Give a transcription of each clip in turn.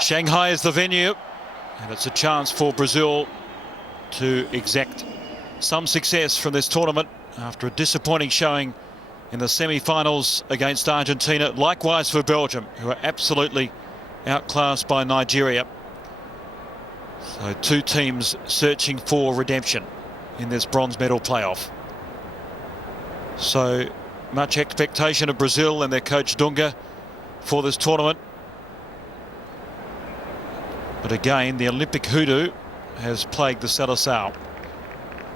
Shanghai is the venue, and it's a chance for Brazil to exact some success from this tournament after a disappointing showing in the semi-finals against Argentina. Likewise for Belgium, who are absolutely outclassed by Nigeria. So two teams searching for redemption in this bronze medal playoff. So much expectation of Brazil and their coach Dunga for this tournament. But again, the Olympic hoodoo has plagued the Seleção.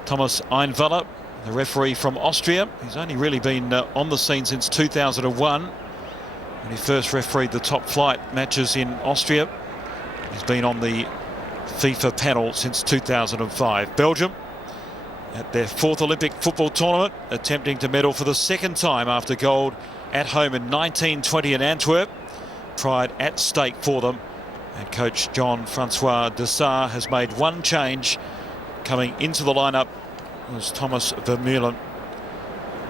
Thomas Einweiler, the referee from Austria, he's only really been on the scene since 2001 when he first refereed the top flight matches in Austria. He's been on the FIFA panel since 2005. Belgium at their fourth Olympic football tournament, attempting to medal for the second time after gold at home in 1920 in Antwerp. Pride at stake for them. And coach Jean-Francois Dessart has made one change. Coming into the lineup was Thomas Vermeulen,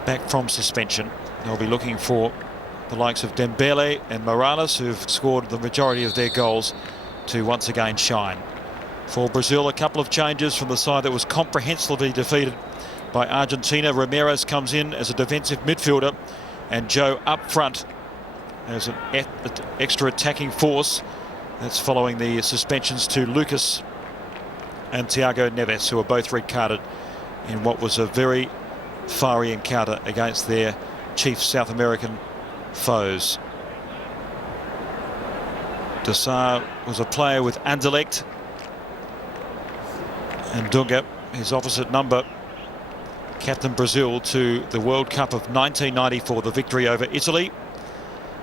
back from suspension. They'll be looking for the likes of Dembele and Morales, who've scored the majority of their goals, to once again shine. For Brazil, a couple of changes from the side that was comprehensively defeated by Argentina. Ramirez comes in as a defensive midfielder, and Joe up front as an extra attacking force. That's following the suspensions to Lucas and Thiago Neves, who are both red carded in what was a very fiery encounter against their chief South American foes. Dessart was a player with intellect, and Dunga, his opposite number, captained Brazil to the World Cup of 1994, the victory over Italy.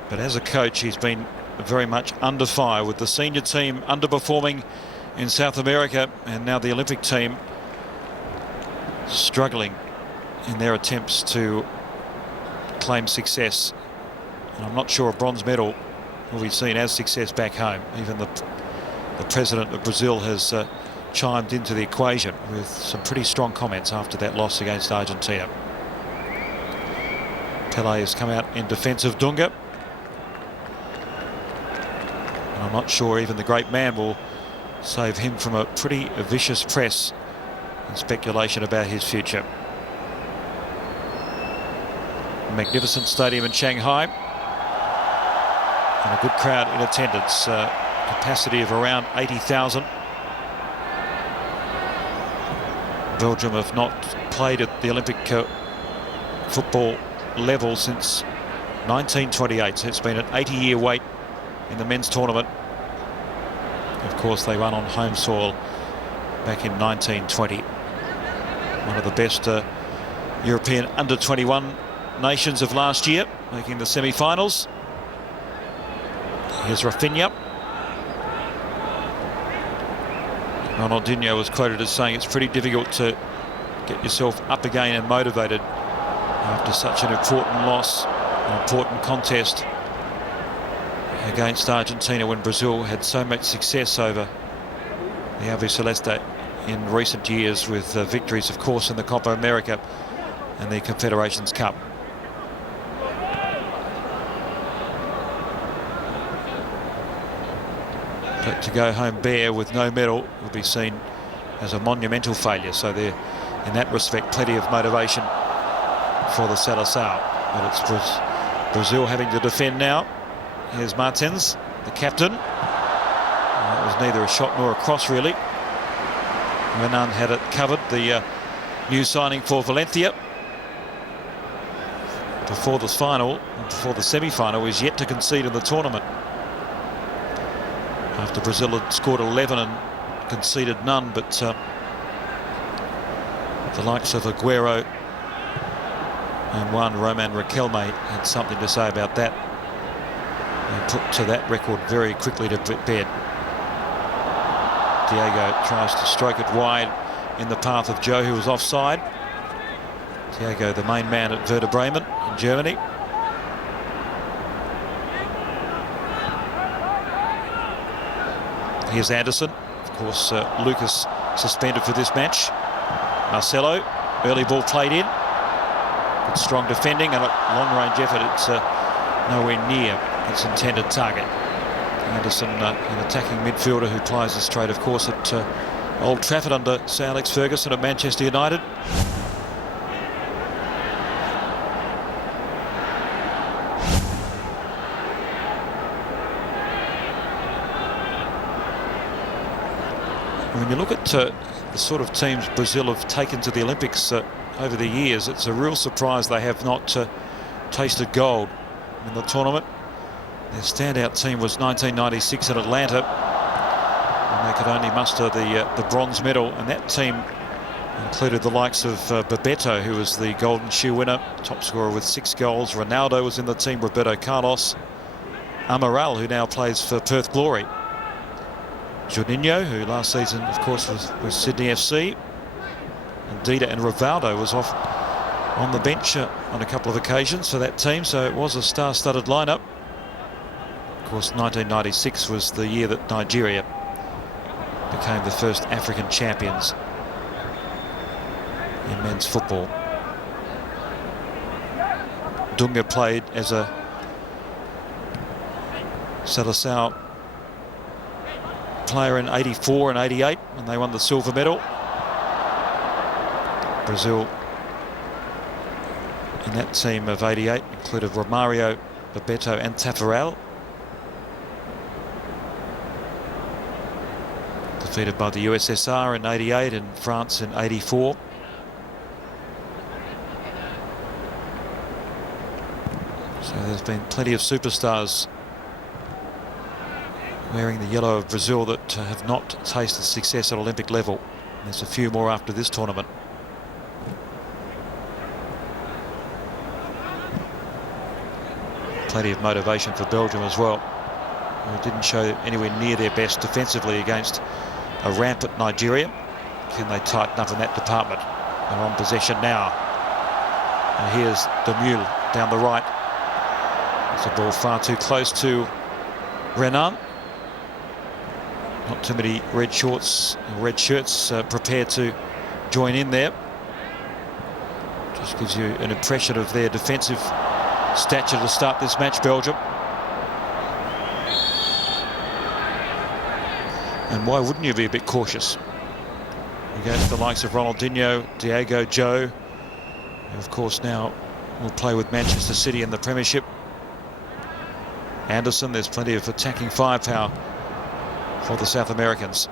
But as a coach, he's been very much under fire, with the senior team underperforming in South America, and now the Olympic team struggling in their attempts to claim success. And I'm not sure a bronze medal will be seen as success back home. Even the president of Brazil has chimed into the equation with some pretty strong comments after that loss against Argentina. Pelé has come out in defence of Dunga. And I'm not sure even the great man will save him from a pretty vicious press and speculation about his future. A magnificent stadium in Shanghai, and a good crowd in attendance, capacity of around 80,000. Belgium have not played at the Olympic football level since 1928, so it's been an 80-year wait in the men's tournament. Of course, they won on home soil back in 1920. One of the best European under-21 nations of last year, making the semi-finals. Here's Rafinha. Ronaldinho was quoted as saying it's pretty difficult to get yourself up again and motivated after such an important loss, an important contest against Argentina, when Brazil had so much success over the Albiceleste in recent years, with victories, of course, in the Copa America and the Confederations Cup. But to go home bare with no medal will be seen as a monumental failure. So there, in that respect, plenty of motivation for the Seleção. But it's Brazil having to defend now. Here's Martins, the captain. That was neither a shot nor a cross, really. Renan had it covered, the new signing for Valencia. Before the final, before the semi-final, is yet to concede in the tournament, after Brazil had scored 11 and conceded none. But the likes of Aguero and one Roman Riquelme had something to say about that, and put to that record very quickly to bed. Diego tries to stroke it wide in the path of Joe, who was offside. Diego, the main man at Werder Bremen in Germany. Here's Anderson. Of course, Lucas suspended for this match. Marcelo, early ball played in. Good strong defending and a long-range effort. It's nowhere near its intended target. Anderson, an attacking midfielder who plies his trade, of course, at Old Trafford under Sir Alex Ferguson at Manchester United. When you look at the sort of teams Brazil have taken to the Olympics over the years, it's a real surprise they have not tasted gold in the tournament. Their standout team was 1996 in Atlanta, and they could only muster the bronze medal, and that team included the likes of Bebeto, who was the Golden Shoe winner, top scorer with 6 goals. Ronaldo was in the team, Roberto Carlos, Amaral, who now plays for Perth Glory, Juninho, who last season, of course, was Sydney FC, and Dida and Rivaldo was off on the bench on a couple of occasions for that team, so it was a star-studded lineup. Of course, 1996 was the year that Nigeria became the first African champions in men's football. Dunga played as a Seleção player in 84 and 88 when they won the silver medal. Brazil in that team of 88 included Romario, Bebeto and Tafarel. Defeated by the USSR in 88 and France in 84. So there's been plenty of superstars wearing the yellow of Brazil that have not tasted success at Olympic level. And there's a few more after this tournament. Plenty of motivation for Belgium as well, who didn't show anywhere near their best defensively against a rampant Nigeria. Can they tighten up in that department? They're on possession now. And here's Demule down the right. It's a ball far too close to Renan. Not too many red shirts prepared to join in there. Just gives you an impression of their defensive stature to start this match, Belgium. And why wouldn't you be a bit cautious against the likes of Ronaldinho, Diego, Joe, who of course now will play with Manchester City in the Premiership. Anderson, there's plenty of attacking firepower for the South Americans.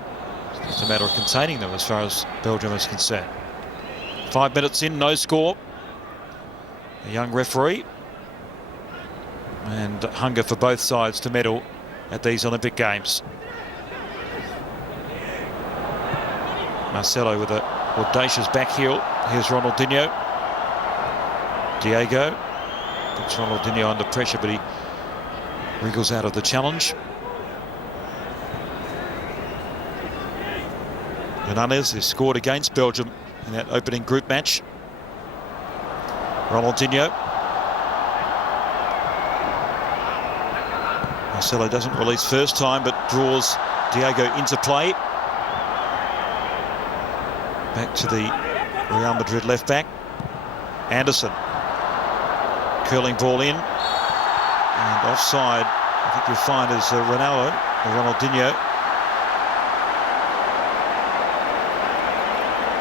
It's just a matter of containing them as far as Belgium is concerned. 5 minutes in, no score. A young referee. And hunger for both sides to medal at these Olympic Games. Marcelo with an audacious back heel. Here's Ronaldinho. Diego puts Ronaldinho under pressure, but he wriggles out of the challenge. Hernandez, who scored against Belgium in that opening group match. Ronaldinho. Marcelo doesn't release first time, but draws Diego into play. Back to the Real Madrid left back. Anderson. Curling ball in. And offside, I think you'll find, is Ronaldinho.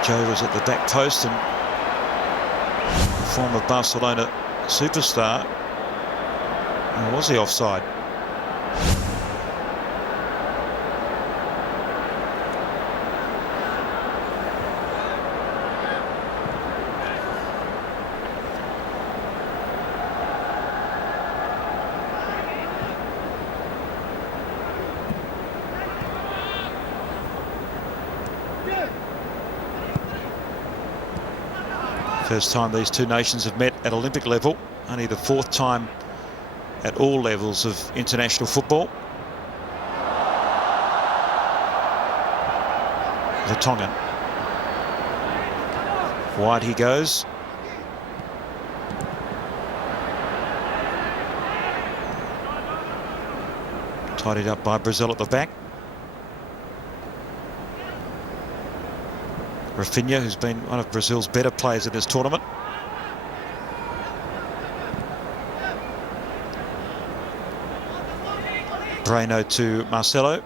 Joe was at the back post, and the former Barcelona superstar. Or was he offside? First time these two nations have met at Olympic level, only the 4th time at all levels of international football. Vertonghen. Wide he goes. Tidied up by Brazil at the back. Rafinha, who's been one of Brazil's better players in this tournament. Breno to Marcelo.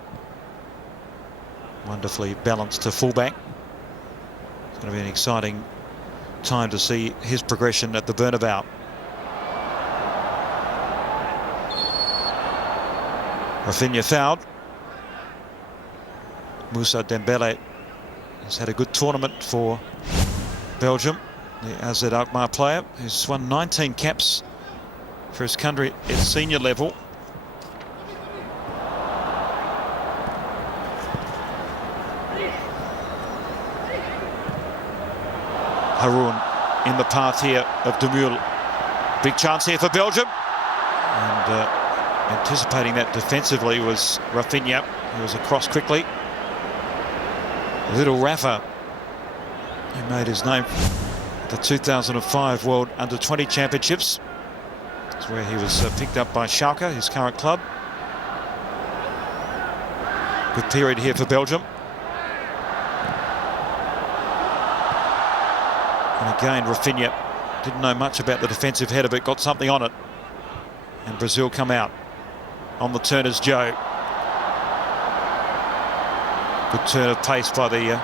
Wonderfully balanced to fullback. It's going to be an exciting time to see his progression at the Bernabeu. Rafinha fouled. Moussa Dembele has had a good tournament for Belgium, the AZ Alkmaar player, who's won 19 caps for his country at senior level. Haroun in the path here of De Mul. Big chance here for Belgium. And anticipating that defensively was Rafinha. He was across quickly. Little Rafa, who made his name at the 2005 World Under-20 Championships. That's where he was picked up by Schalke, his current club. Good period here for Belgium. And again, Rafinha didn't know much about the defensive header, but got something on it. And Brazil come out on the turn as Joe. Good turn of pace by the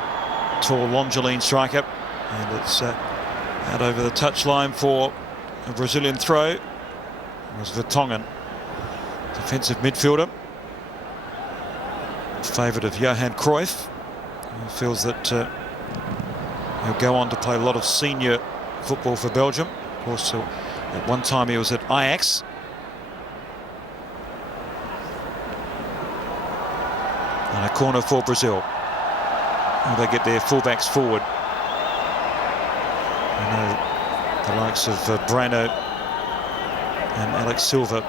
tall Longeline striker. And it's out over the touchline for a Brazilian throw. It was Vertonghen, defensive midfielder. Favourite of Johan Cruyff, who feels that he'll go on to play a lot of senior football for Belgium. Of course, at one time he was at Ajax. And a corner for Brazil. And they get their fullbacks forward. I know the likes of Breno and Alex Silva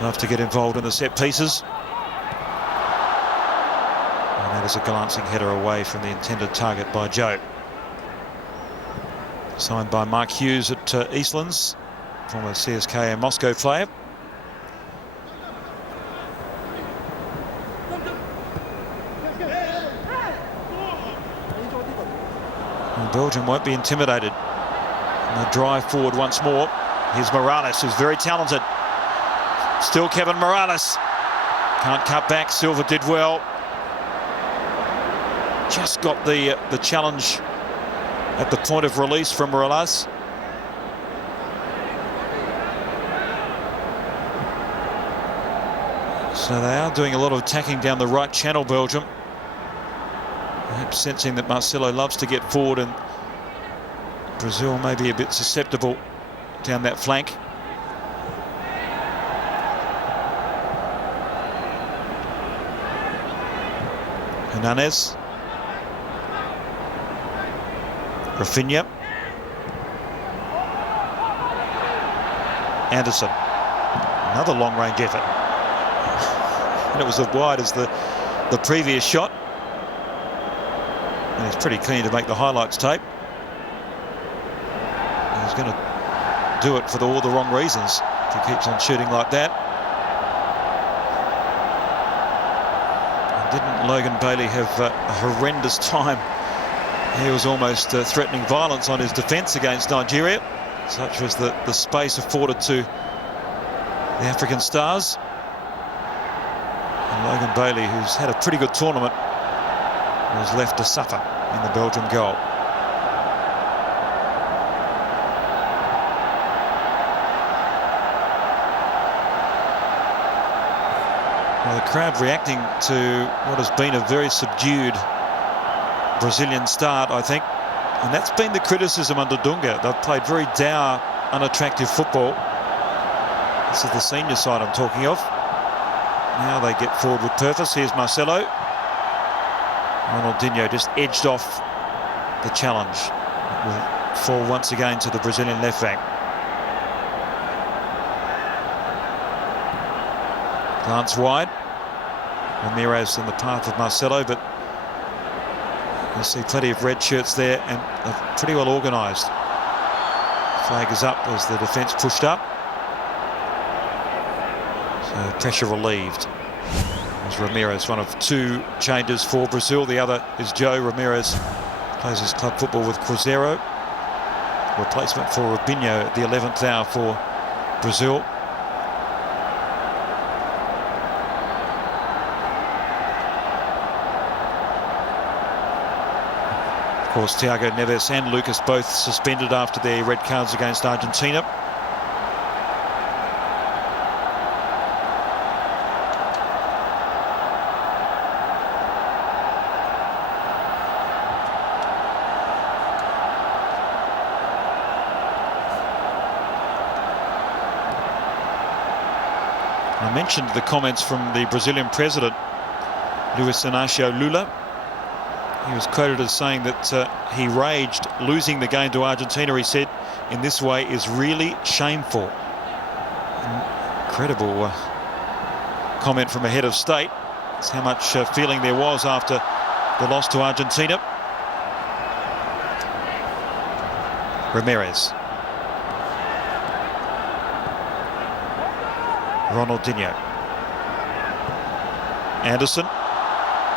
love to get involved in the set pieces. And that is a glancing header away from the intended target by Joe. Signed by Mark Hughes at Eastlands, former CSKA Moscow player. And Belgium won't be intimidated. And they drive forward once more. Here's Morales, who's very talented. Still Kevin Morales. Can't cut back. Silva did well. Just got the challenge at the point of release from Morales. So they are doing a lot of attacking down the right channel, Belgium. Perhaps sensing that Marcelo loves to get forward, and Brazil may be a bit susceptible down that flank. Hernandez. Rafinha. Anderson. Another long-range effort. And it was as wide as the previous shot. And he's pretty keen to make the highlights tape. And he's going to do it for all the wrong reasons if he keeps on shooting like that. And didn't Logan Bailey have a horrendous time? He was almost threatening violence on his defence against Nigeria. Such was the space afforded to the African stars. And Logan Bailey, who's had a pretty good tournament, was left to suffer in the Belgium goal. Well, the crowd reacting to what has been a very subdued Brazilian start, I think. And that's been the criticism under Dunga. They've played very dour, unattractive football. This is the senior side I'm talking of. Now they get forward with purpose. Here's Marcelo. Ronaldinho just edged off the challenge. It will fall once again to the Brazilian left back. Glance wide. Ramirez in the path of Marcelo, but you'll see plenty of red shirts there, and they're pretty well organised. Flag is up as the defence pushed up. So pressure relieved. As Ramirez, one of two changes for Brazil. The other is Joe. Ramirez plays his club football with Cruzeiro. Replacement for Rubinho at the 11th hour for Brazil. Of course, Thiago Neves and Lucas both suspended after their red cards against Argentina. I mentioned the comments from the Brazilian president, Luiz Inácio Lula. He was quoted as saying that he raged losing the game to Argentina. He said, in this way is really shameful. Incredible comment from a head of state. That's how much feeling there was after the loss to Argentina. Ramirez. Ronaldinho. Anderson.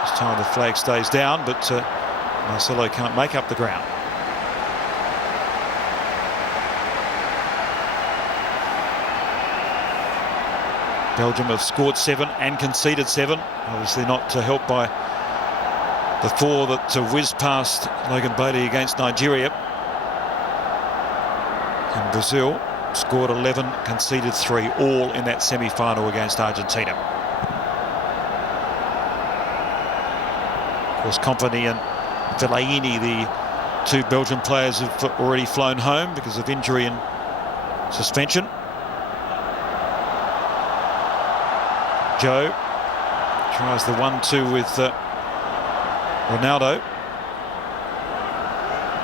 This time the flag stays down, but Marcelo can't make up the ground. Belgium have scored 7 and conceded 7. Obviously not helped by the 4 that whizzed past Logan Bailey against Nigeria. And Brazil scored 11, conceded 3, all in that semi-final against Argentina. Of course, Kompany and Fellaini, the 2 Belgian players, have already flown home because of injury and suspension. Joe tries the 1-2 with Ronaldo.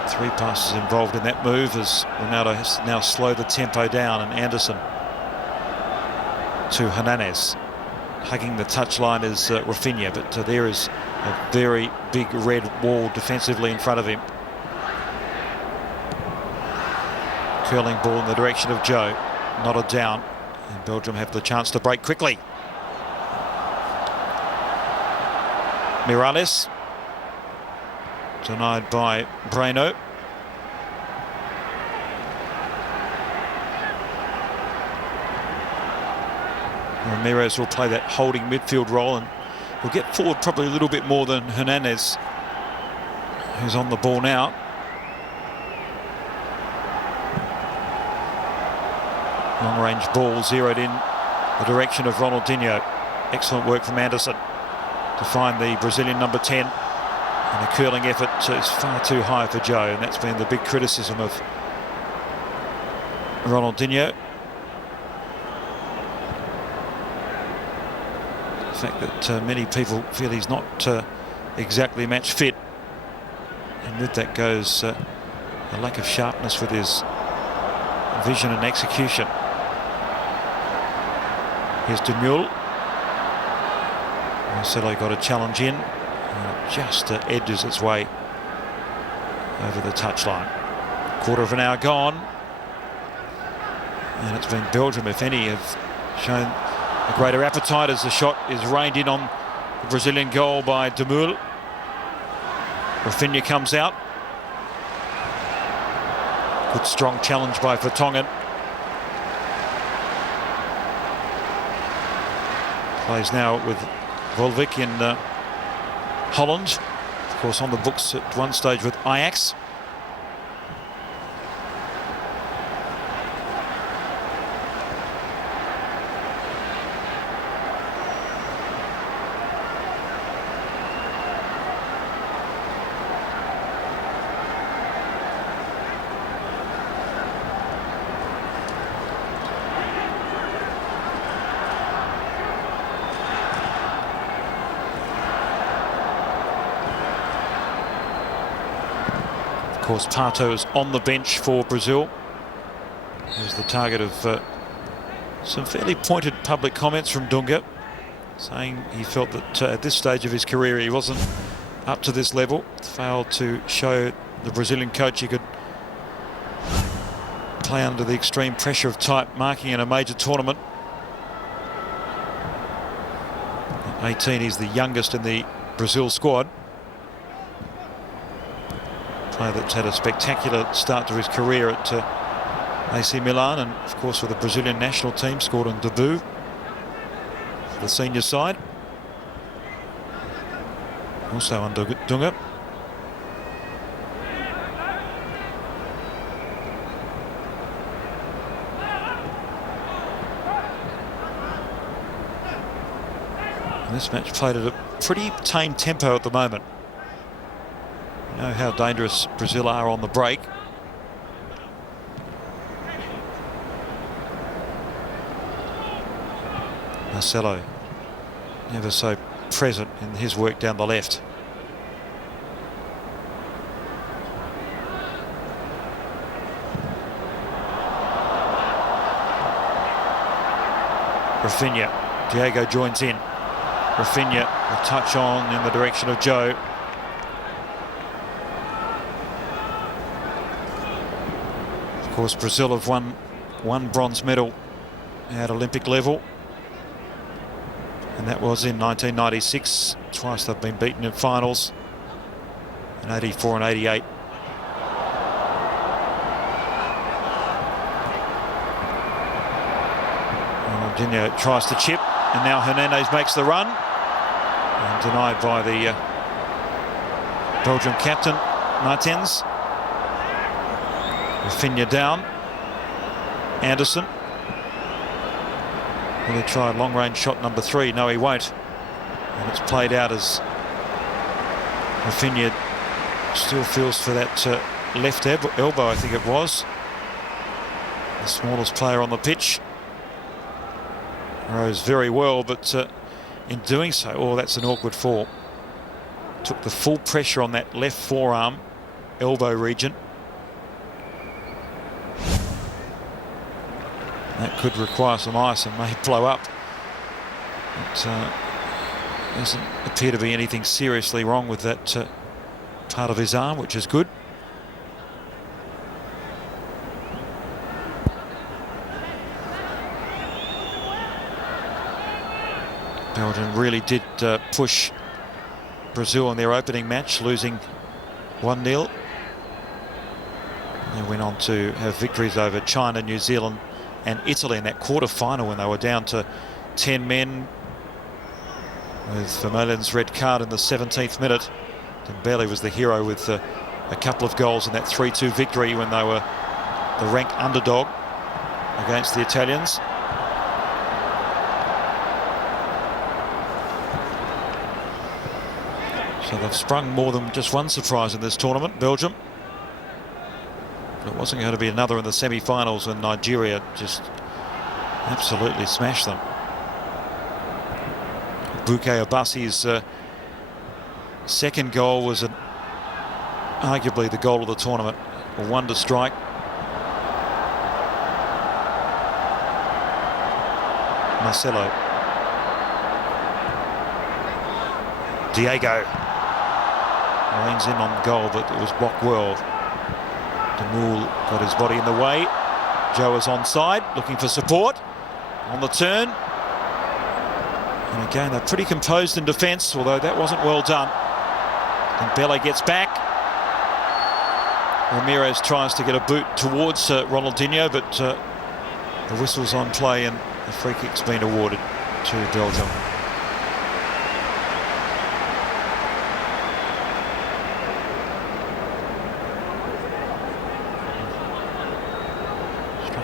3 passes involved in that move as Ronaldo has now slowed the tempo down, and Anderson to Hernandez. Hugging the touchline is Rafinha, but there is a very big red wall defensively in front of him. Curling ball in the direction of Joe, knotted down, and Belgium have the chance to break quickly. Miralles, denied by Breno. Ramirez will play that holding midfield role and will get forward probably a little bit more than Hernandez, who's on the ball now. Long range ball zeroed in the direction of Ronaldinho. Excellent work from Anderson to find the Brazilian number 10. And a curling effort is far too high for Joe, and that's been the big criticism of Ronaldinho. The fact that many people feel he's not exactly match fit, and with that goes a lack of sharpness with his vision and execution. Here's De Mule. Marcelo got a challenge in. Just edges its way over the touchline. Quarter of an hour gone, and it's been Belgium, if any, have shown a greater appetite as the shot is reined in on the Brazilian goal by De Mule. Rafinha comes out. Good strong challenge by Vertonghen. Plays now with Volvic in Holland, of course on the books at one stage with Ajax. Of course, Pato is on the bench for Brazil. He was the target of some fairly pointed public comments from Dunga, saying he felt that at this stage of his career he wasn't up to this level. Failed to show the Brazilian coach he could play under the extreme pressure of tight marking in a major tournament. At 18, he's the youngest in the Brazil squad. Player that's had a spectacular start to his career at AC Milan, and of course with the Brazilian national team, scored on debut for the senior side. Also under Dunga. This match played at a pretty tame tempo at the moment. You know how dangerous Brazil are on the break. Marcelo, never so present in his work down the left. Rafinha, Diego joins in. Rafinha will touch on in the direction of Joe. Of course, Brazil have won one bronze medal at Olympic level, and that was in 1996. Twice they've been beaten in finals, in 84 and 88. Ronaldinho tries to chip, and now Hernandez makes the run, and denied by the Belgium captain, Martins. Rafinha down. Anderson. Will he try long-range shot number 3? No, he won't. And it's played out as Rafinha still feels for that left elbow, I think it was. The smallest player on the pitch. Rose very well, but in doing so, oh, that's an awkward fall. Took the full pressure on that left forearm, elbow region. That could require some ice and may blow up. But doesn't appear to be anything seriously wrong with that part of his arm, which is good. Belgium really did push Brazil in their opening match, losing 1-0. They went on to have victories over China, New Zealand and Italy in that quarter-final when they were down to 10 men, with Vermeulen's red card in the 17th minute. Dembele was the hero with a couple of goals in that 3-2 victory when they were the ranked underdog against the Italians. So they've sprung more than just one surprise in this tournament, Belgium. But it wasn't going to be another in the semi-finals when Nigeria just absolutely smashed them. Buke Obasi's second goal was arguably the goal of the tournament. A wonder strike. Marcelo. Diego. Lanes in on goal, but it was blocked well. Demoul got his body in the way. Joe is onside, looking for support on the turn. And again, they're pretty composed in defence, although that wasn't well done. Dembele gets back. Ramirez tries to get a boot towards Ronaldinho, but the whistle's on play and the free kick's been awarded to Belgium.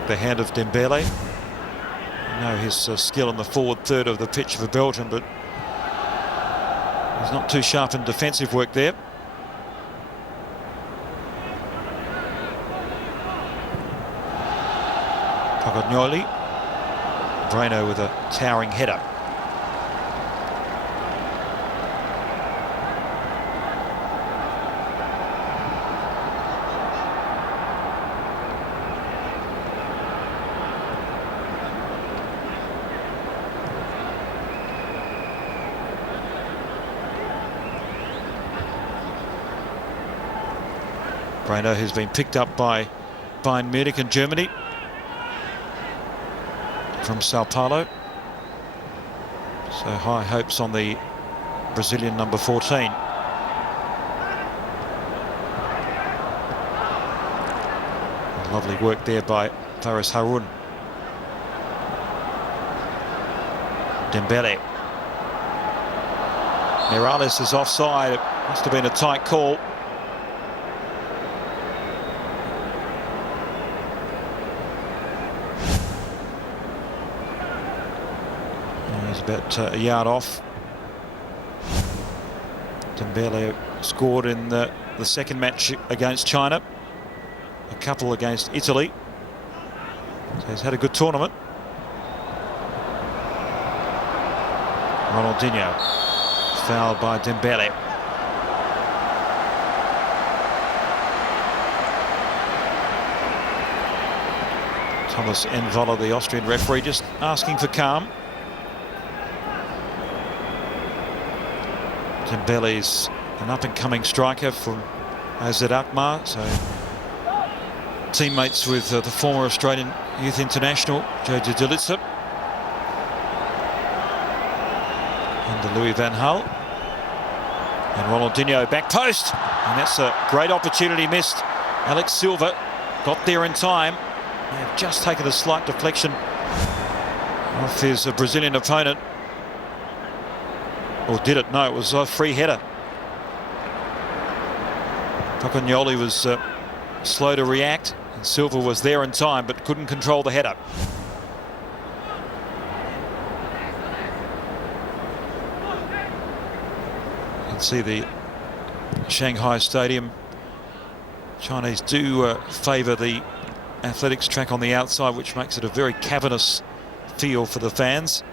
The hand of Dembele. You know his skill in the forward third of the pitch for Belgium, but he's not too sharp in defensive work there. Pagagnoli. Breno with a towering header. Breno, who's been picked up by Bayern Munich in Germany from Sao Paulo. So high hopes on the Brazilian number 14. Lovely work there by Faris Harun. Dembele. Morales is offside. It must have been a tight call. He's about a yard off. Dembele scored in the second match against China, a couple against Italy, so he's had a good tournament. Ronaldinho, fouled by Dembele. Thomas Envola, the Austrian referee, just asking for calm. Dembele's an up-and-coming striker from AZ Alkmaar, so teammates with the former Australian youth international Jojo Delitsa and Louis van Gaal. And Ronaldinho back post, and that's a great opportunity missed. Alex Silva got there in time. They have just taken a slight deflection off his Brazilian opponent. Or did it? No, it was a free header. Tocagnoli was slow to react, and Silva was there in time but couldn't control the header. You can see the Shanghai Stadium. Chinese do favour the athletics track on the outside, which makes it a very cavernous feel for the fans,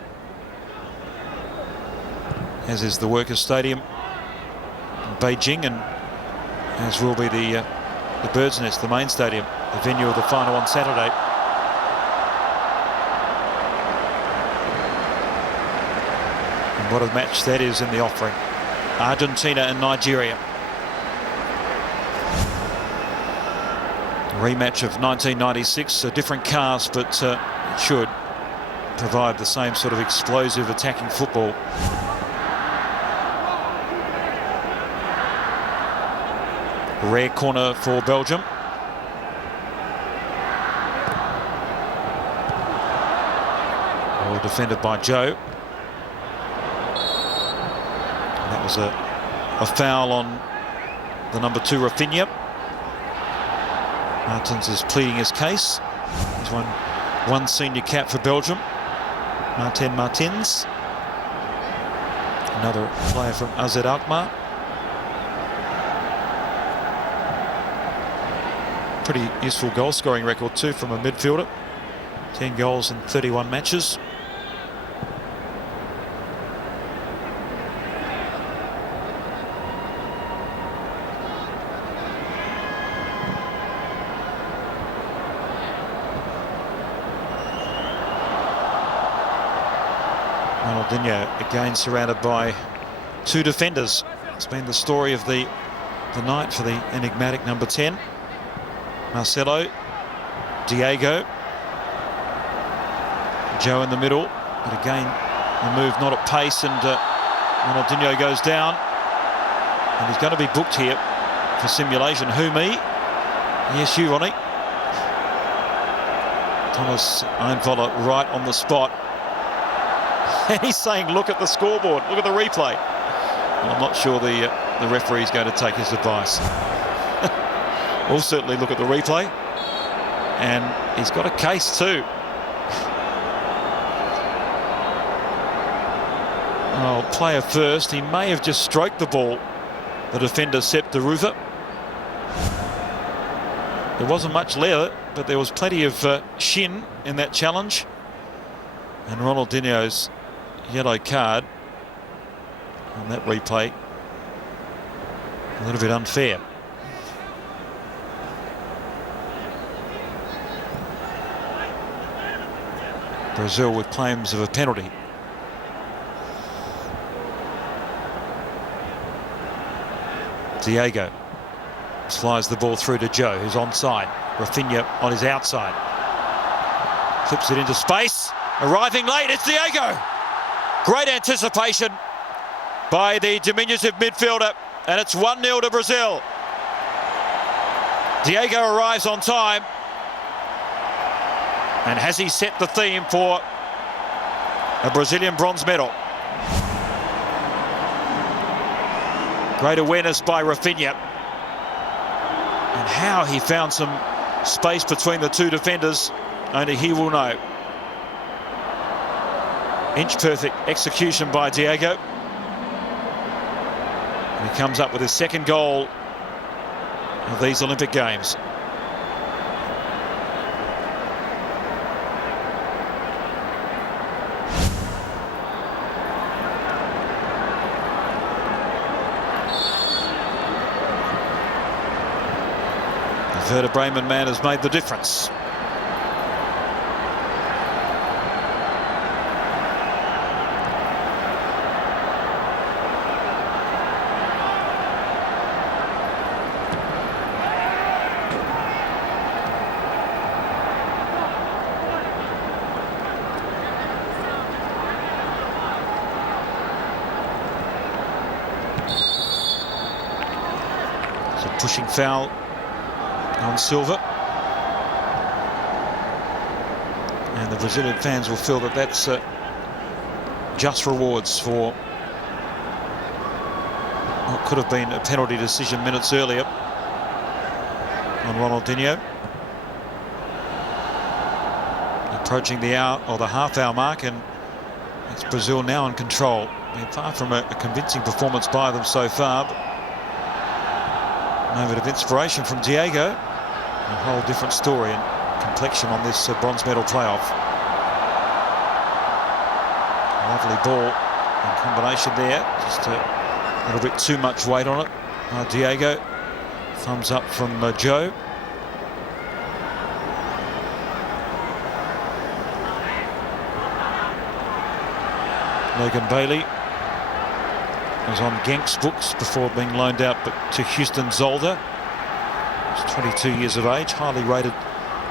as is the Workers' Stadium in Beijing, and as will be the Bird's Nest, the main stadium, the venue of the final on Saturday. And what a match that is in the offering. Argentina and Nigeria. Rematch of 1996, a different cast, but it should provide the same sort of explosive attacking football. Rare corner for Belgium. Well defended by Joe. And that was a foul on the number 2, Rafinha. Martins is pleading his case. He's won one senior cap for Belgium. Martins. Another player from AZ Alkmaar. Pretty useful goal scoring record too from a midfielder. 10 goals in 31 matches. Ronaldinho again surrounded by 2 defenders. It's been the story of the night for the enigmatic number 10. Marcelo, Diego, Joe in the middle, but again the move not at pace, and Ronaldinho goes down, and he's going to be booked here for simulation. Who, me? Yes, you, Ronnie. Thomas Envola right on the spot, and he's saying look at the scoreboard, look at the replay. Well, I'm not sure the referee's going to take his advice. We'll certainly look at the replay, and he's got a case too. Oh, player first. He may have just stroked the ball, the defender Sepp de Ruva. There wasn't much leather, but there was plenty of shin in that challenge. And Ronaldinho's yellow card on that replay, a little bit unfair. Brazil with claims of a penalty. Diego slides the ball through to Joe, who's onside. Rafinha on his outside. Flips it into space. Arriving late, it's Diego. Great anticipation by the diminutive midfielder, and it's 1-0 to Brazil. Diego arrives on time. And has he set the theme for a Brazilian bronze medal? Great awareness by Rafinha. And how he found some space between the 2 defenders, only he will know. Inch perfect execution by Diego. He comes up with his second goal of these Olympic Games. The Werder Bremen man has made the difference. It's a pushing foul on Silva, and the Brazilian fans will feel that that's just rewards for what could have been a penalty decision minutes earlier on Ronaldinho. Approaching the hour or the half-hour mark, and it's Brazil now in control. Far from a convincing performance by them so far, but a moment of inspiration from Diego. A whole different story and complexion on this bronze medal playoff. Lovely ball in combination there. Just a little bit too much weight on it. Diego. Thumbs up from Joe. Logan Bailey was on Genk's books before being loaned out to Houston Zolder. He's 22 years of age, highly rated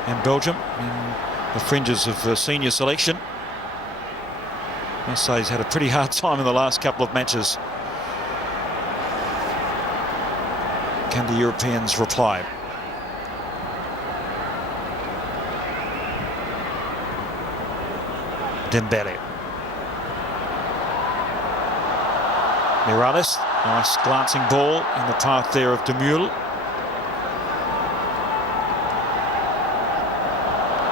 in Belgium, in the fringes of senior selection. Must say he's had a pretty hard time in the last couple of matches. Can the Europeans reply? Dembele. Miralles, nice glancing ball in the path there of De Mule.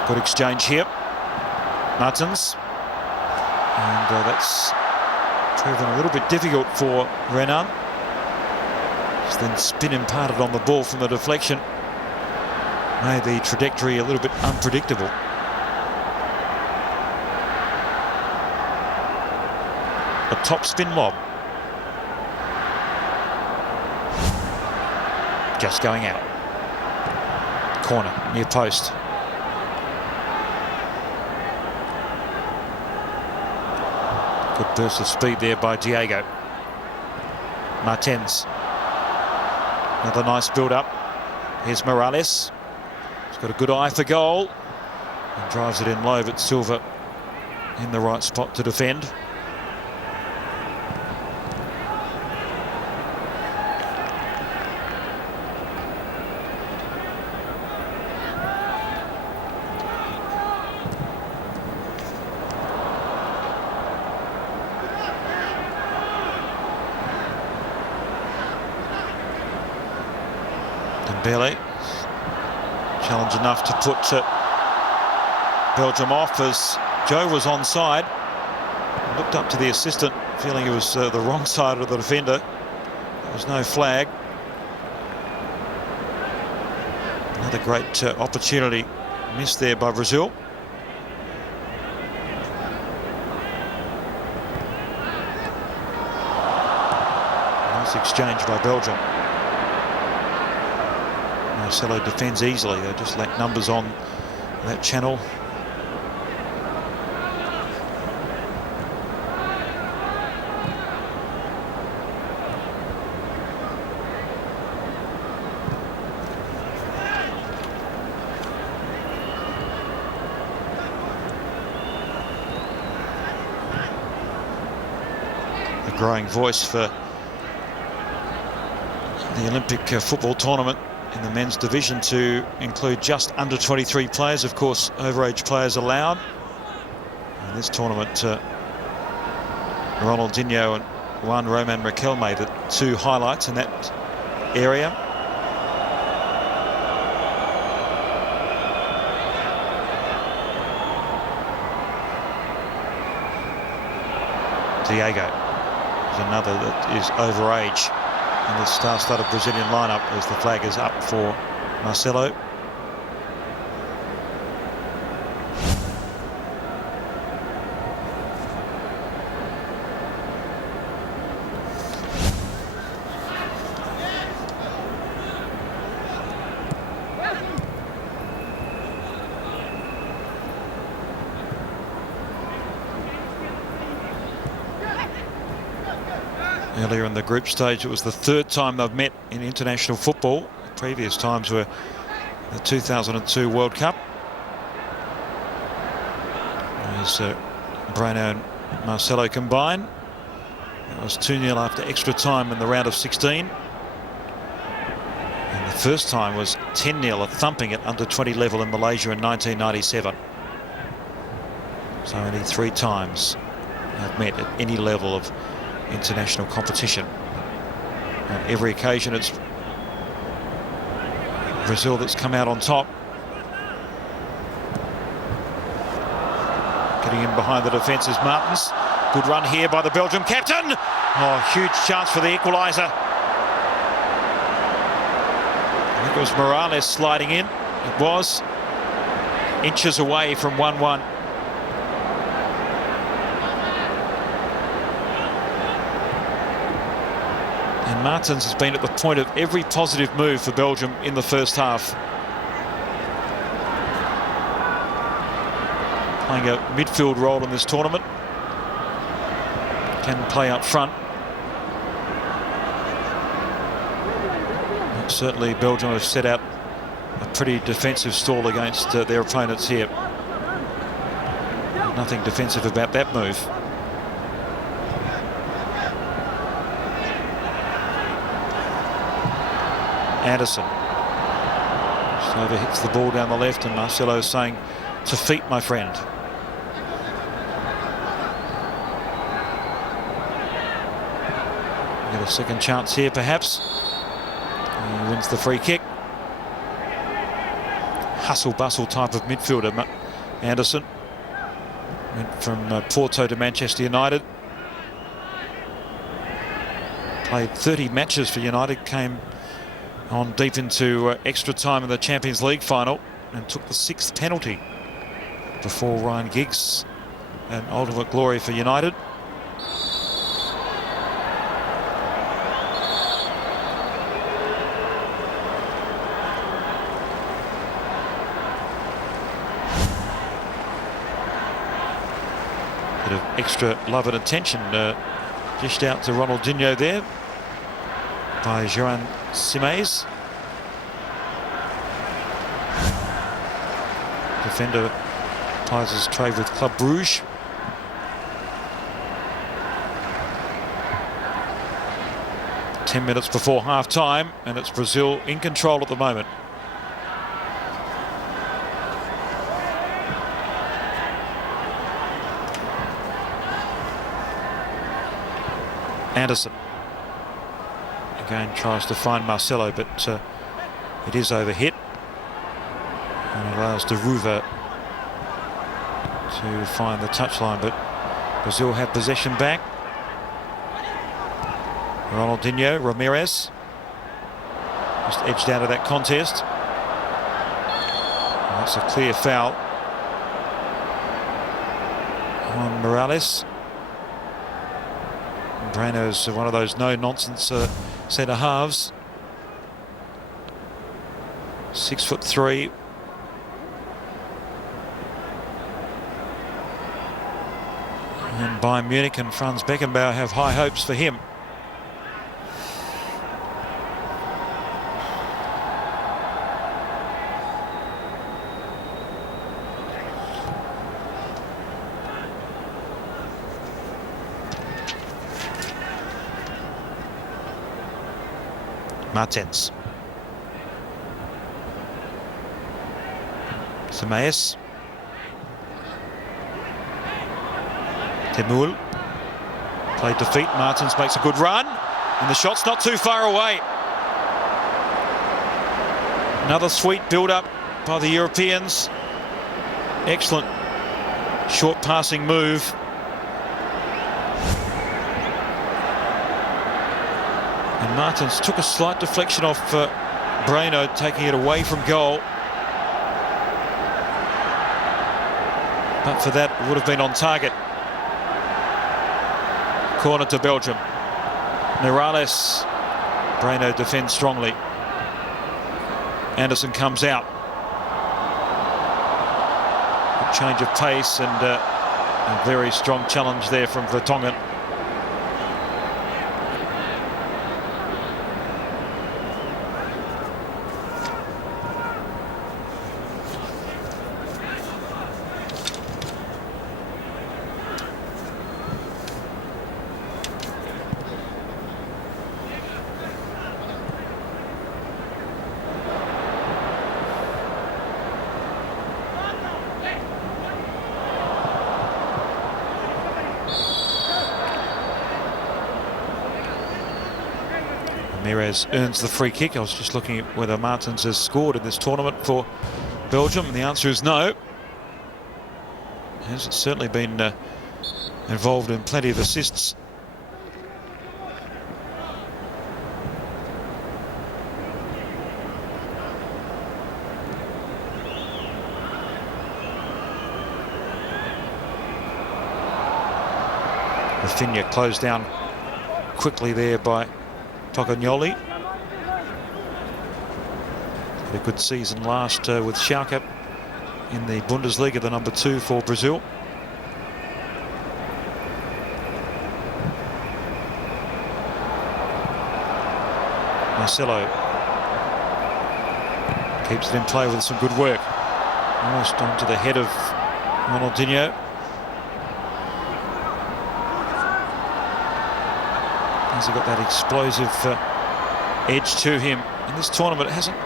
Good exchange here. Martins. And that's proven a little bit difficult for Renan. Just then spin imparted on the ball from the deflection made the trajectory a little bit unpredictable. A top spin lob. Just going out. Corner, near post. Good burst of speed there by Diego. Martins. Another nice build-up. Here's Morales. He's got a good eye for goal. And drives it in low, but Silva in the right spot to defend. Dembele, challenge enough to put Belgium off as Joe was onside. Looked up to the assistant, feeling it was the wrong side of the defender. There was no flag. Another great opportunity missed there by Brazil. Nice exchange by Belgium. Marcelo defends easily. They just lack numbers on that channel. A growing voice for the Olympic football tournament in the men's division to include just under 23 players. Of course, overage players allowed. In this tournament, Ronaldinho and Juan Roman Riquelme, the two highlights in that area. Diego is another that is overage. in the star-studded Brazilian lineup as the flag is up for Marcelo. Earlier in the group stage, it was the third time they've met in international football. The previous times were the 2002 World Cup. As Breno and Marcelo combine. It was 2-0 after extra time in the round of 16. And the first time was 10-0, a thumping at under 20 level in Malaysia in 1997. So only 3 times they've met at any level of international competition. On every occasion it's Brazil that's come out on top. Getting in behind the defence is Martins. Good run here by the Belgium captain. Oh, huge chance for the equaliser. I think it was Morales sliding in. It was inches away from 1-1. And Martins has been at the point of every positive move for Belgium in the first half. Playing a midfield role in this tournament. Can play up front. But certainly Belgium have set out a pretty defensive stall against their opponents here. Nothing defensive about that move. Anderson just overhits the ball down the left, and Marcelo is saying, "To feet, my friend." Get a second chance here, perhaps. He wins the free kick. Hustle-bustle type of midfielder, Anderson. Went from Porto to Manchester United. Played 30 matches for United, came on deep into extra time in the Champions League final and took the 6th penalty before Ryan Giggs, an ultimate glory for United. Bit of extra love and attention dished out to Ronaldinho there by Joan Simes. Defender plies his trade with Club Brugge. Ten minutes before half-time, and it's Brazil in control at the moment. Anderson again tries to find Marcelo, but it is overhit and allows De Ruva to find the touchline, but Brazil have possession back. Ronaldinho, Ramirez just edged out of that contest. And that's a clear foul on Morales. Breno's one of those no-nonsense centre halves. 6'3". And Bayern Munich and Franz Beckenbauer have high hopes for him. Martins. Simes. Temul. Played to feet. Martins makes a good run. And the shot's not too far away. Another sweet build-up by the Europeans. Excellent short passing move. And Martins took a slight deflection off Brano, taking it away from goal. But for that, it would have been on target. Corner to Belgium. Morales. Brano defends strongly. Anderson comes out. A change of pace and a very strong challenge there from Vertonghen. Ramirez earns the free kick. I was just looking at whether Martins has scored in this tournament for Belgium, and the answer is no. Has certainly been involved in plenty of assists. Rafinha closed down quickly there by Tocagnoli. Had a good season last with Schalke in the Bundesliga, the number 2 for Brazil. Marcelo keeps it in play with some good work. Almost onto the head of Ronaldinho. He's got that explosive edge to him. In this tournament, it hasn't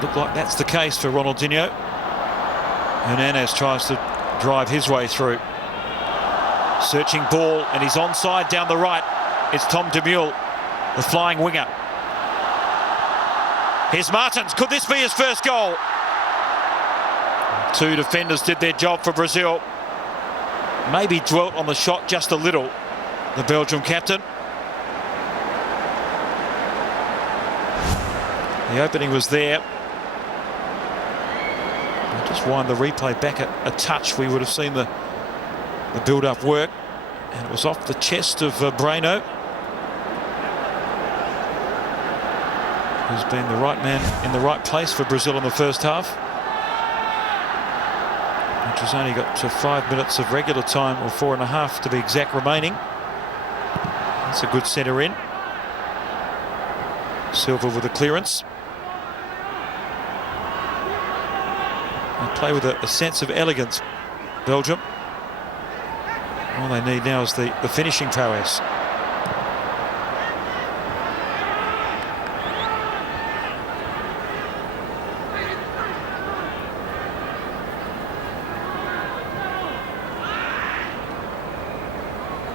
looked like that's the case for Ronaldinho. Hernandez tries to drive his way through. Searching ball, and he's onside down the right. It's Tom de Mule, the flying winger. Here's Martins. Could this be his first goal? 2 defenders did their job for Brazil. Maybe dwelt on the shot just a little, the Belgium captain. The opening was there. I'll just wind the replay back a touch. We would have seen the build-up work, and it was off the chest of Brano, who's been the right man in the right place for Brazil in the first half, which has only got to 5 minutes of regular time, or 4.5 to be exact, remaining. That's a good centre in. Silva with a clearance. They play with a sense of elegance, Belgium. All they need now is the finishing prowess.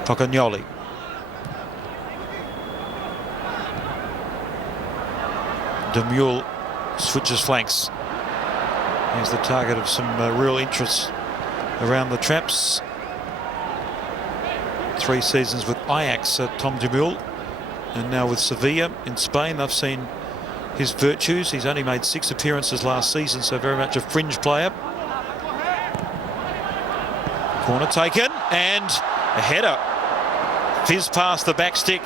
Tocagnoli. De Mule switches flanks. He's the target of some real interest around the traps. 3 seasons with Ajax, Tom de Mule, and now with Sevilla in Spain. I've seen his virtues. He's only made 6 appearances last season, so very much a fringe player. Corner taken, and a header. Fizz past the back stick.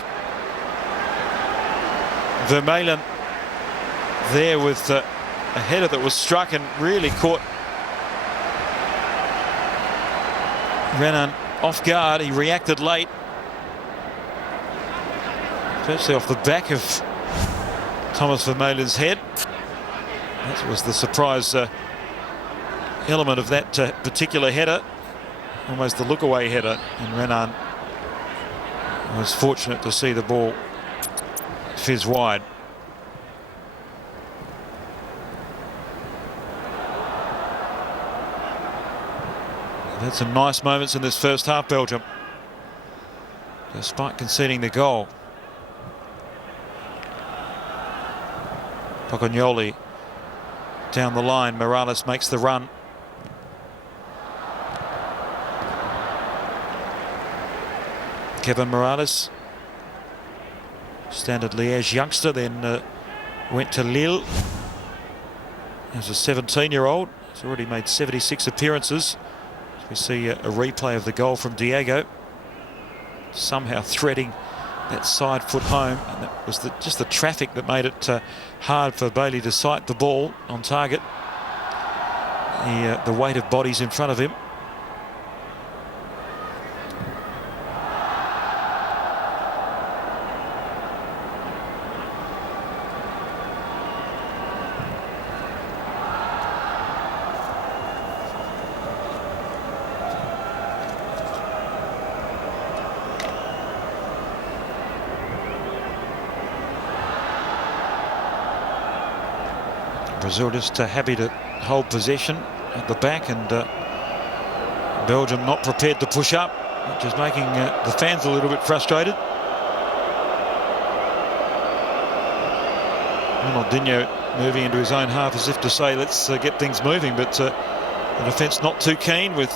Vermeulen there with a header that was struck and really caught Renan off guard. He reacted late, especially off the back of Thomas Vermeulen's head. That was the surprise element of that particular header, almost the look-away header, and Renan was fortunate to see the ball fizz wide. They've had some nice moments in this first half, Belgium, despite conceding the goal. Tocagnoli down the line. Morales makes the run. Kevin Morales Standard Liège youngster, then went to Lille as a 17-year-old. He's already made 76 appearances. We see a replay of the goal from Diego, somehow threading that side foot home, and that was just the traffic that made it hard for Bailey to sight the ball on target. The weight of bodies in front of him. Brazil just happy to hold possession at the back, and Belgium not prepared to push up, which is making the fans a little bit frustrated. Ronaldinho moving into his own half as if to say, let's get things moving, but the defence not too keen with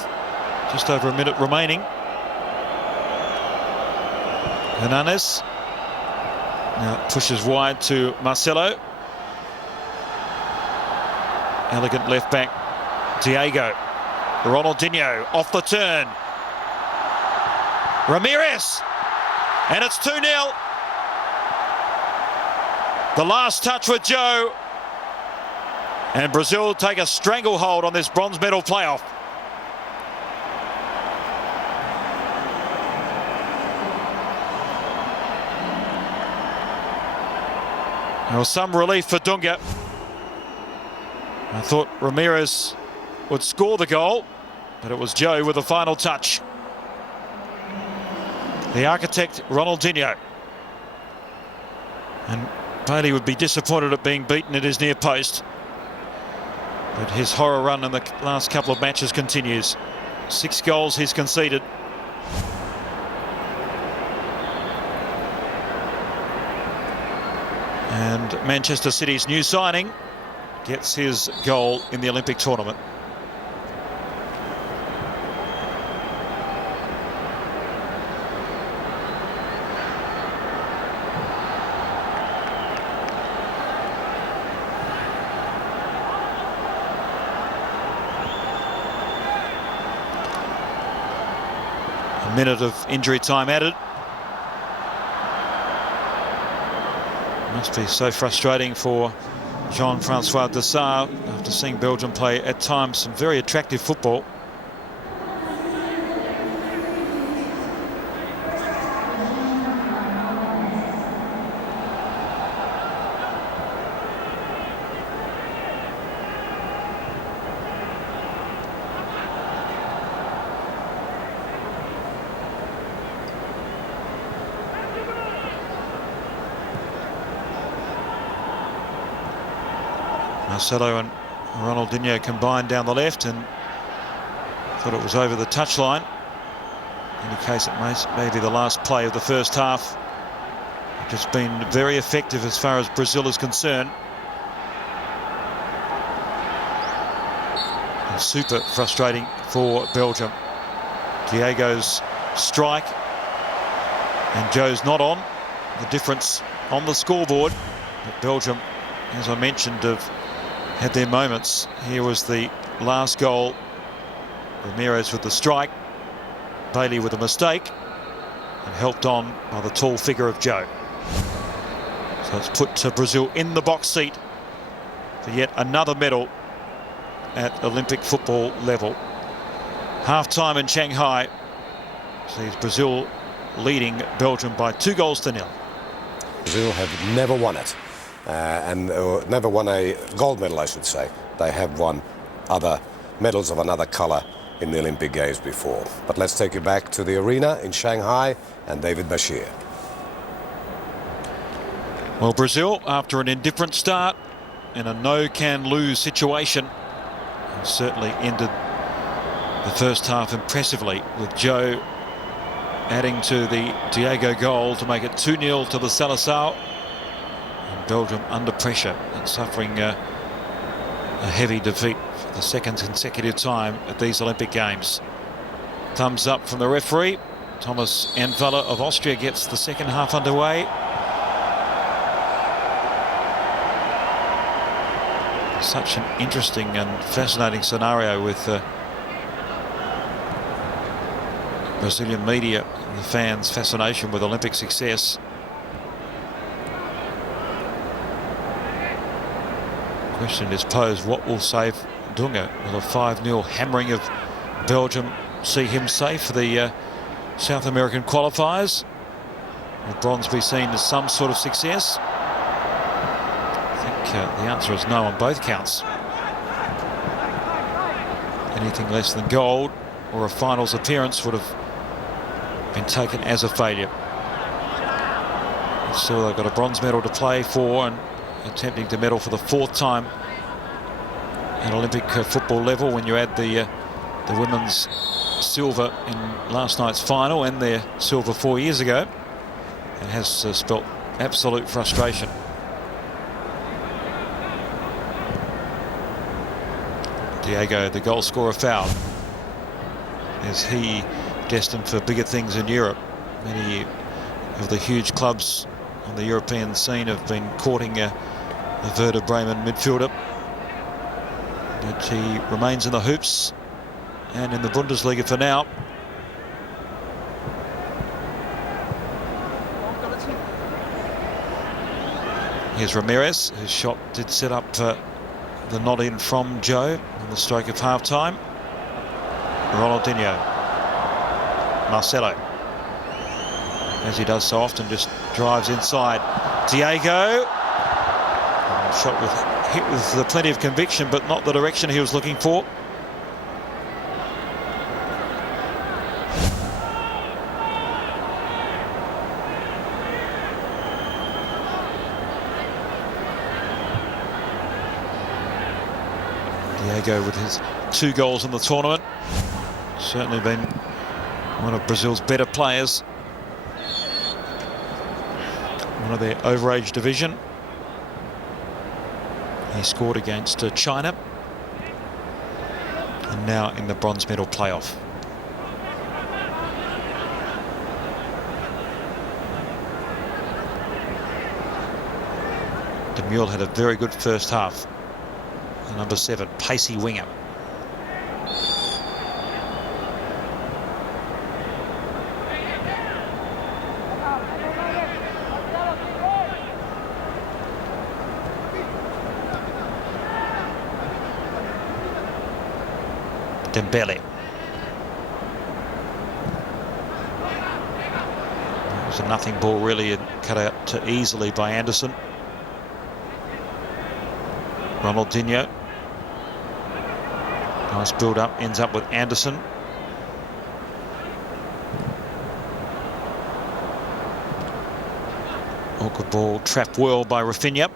just over a minute remaining. Hernandez now pushes wide to Marcelo. Elegant left back, Diego. Ronaldinho off the turn. Ramirez, and it's 2-0. The last touch with Joe, and Brazil take a stranglehold on this bronze medal playoff. There was some relief for Dunga. I thought Ramirez would score the goal, but it was Joe with the final touch. The architect, Ronaldinho. And Bailey would be disappointed at being beaten at his near post, but his horror run in the last couple of matches continues. 6 goals he's conceded. And Manchester City's new signing gets his goal in the Olympic tournament. A minute of injury time added. Must be so frustrating for Jean-Francois Dessart after seeing Belgium play at times some very attractive football. Marcelo and Ronaldinho combined down the left, and thought it was over the touchline. In any case, it may be the last play of the first half. Just been very effective as far as Brazil is concerned. And super frustrating for Belgium. Diego's strike and Joe's not on. The difference on the scoreboard. But Belgium, as I mentioned, have had their moments. Here was the last goal. Ramirez with the strike, Bailey with a mistake, and helped on by the tall figure of Joe. So it's put Brazil in the box seat for yet another medal at Olympic football level. Half-time in Shanghai sees Brazil leading Belgium by 2-0. Brazil have never won it. And never won a gold medal, I should say. They have won other medals of another color in the Olympic Games before. But let's take you back to the arena in Shanghai and David Bashir. Well, Brazil, after an indifferent start in a no-can-lose situation, certainly ended the first half impressively, with Joe adding to the Diego goal to make it 2-0 to the Seleção. Belgium under pressure and suffering a heavy defeat for the second consecutive time at these Olympic Games. Thumbs up from the referee. Thomas Anvella of Austria gets the second half underway. such an interesting and fascinating scenario with Brazilian media and the fans' fascination with Olympic success. The question is posed, what will save Dunga? Will a 5-0 hammering of Belgium see him safe for the South American qualifiers? Will bronze be seen as some sort of success? I think the answer is no on both counts. Anything less than gold or a finals appearance would have been taken as a failure. Still, they've got a bronze medal to play for and attempting to medal for the 4th time at Olympic football level. When you add the women's silver in last night's final and their silver 4 years ago, it has spelt absolute frustration. Diego, the goal scorer, fouled. Is he destined for bigger things in Europe? Many of the huge clubs on the European scene have been courting the Werder Bremen midfielder, but he remains in the hoops and in the Bundesliga for now. Here's Ramirez, whose shot did set up the nod in from Joe on the stroke of half-time. Ronaldinho. Marcelo, as he does so often, just drives inside. Diego. Shot hit with plenty of conviction, but not the direction he was looking for. Diego with his 2 goals in the tournament. Certainly been one of Brazil's better players. One of their overage division. He scored against China. And now in the bronze medal playoff. Demure had a very good first half. The number 7, pacey winger. Dembele. It was a nothing ball, really, and cut out too easily by Anderson. Ronaldinho. Nice build-up, ends up with Anderson. Awkward ball, trapped well by Rafinha.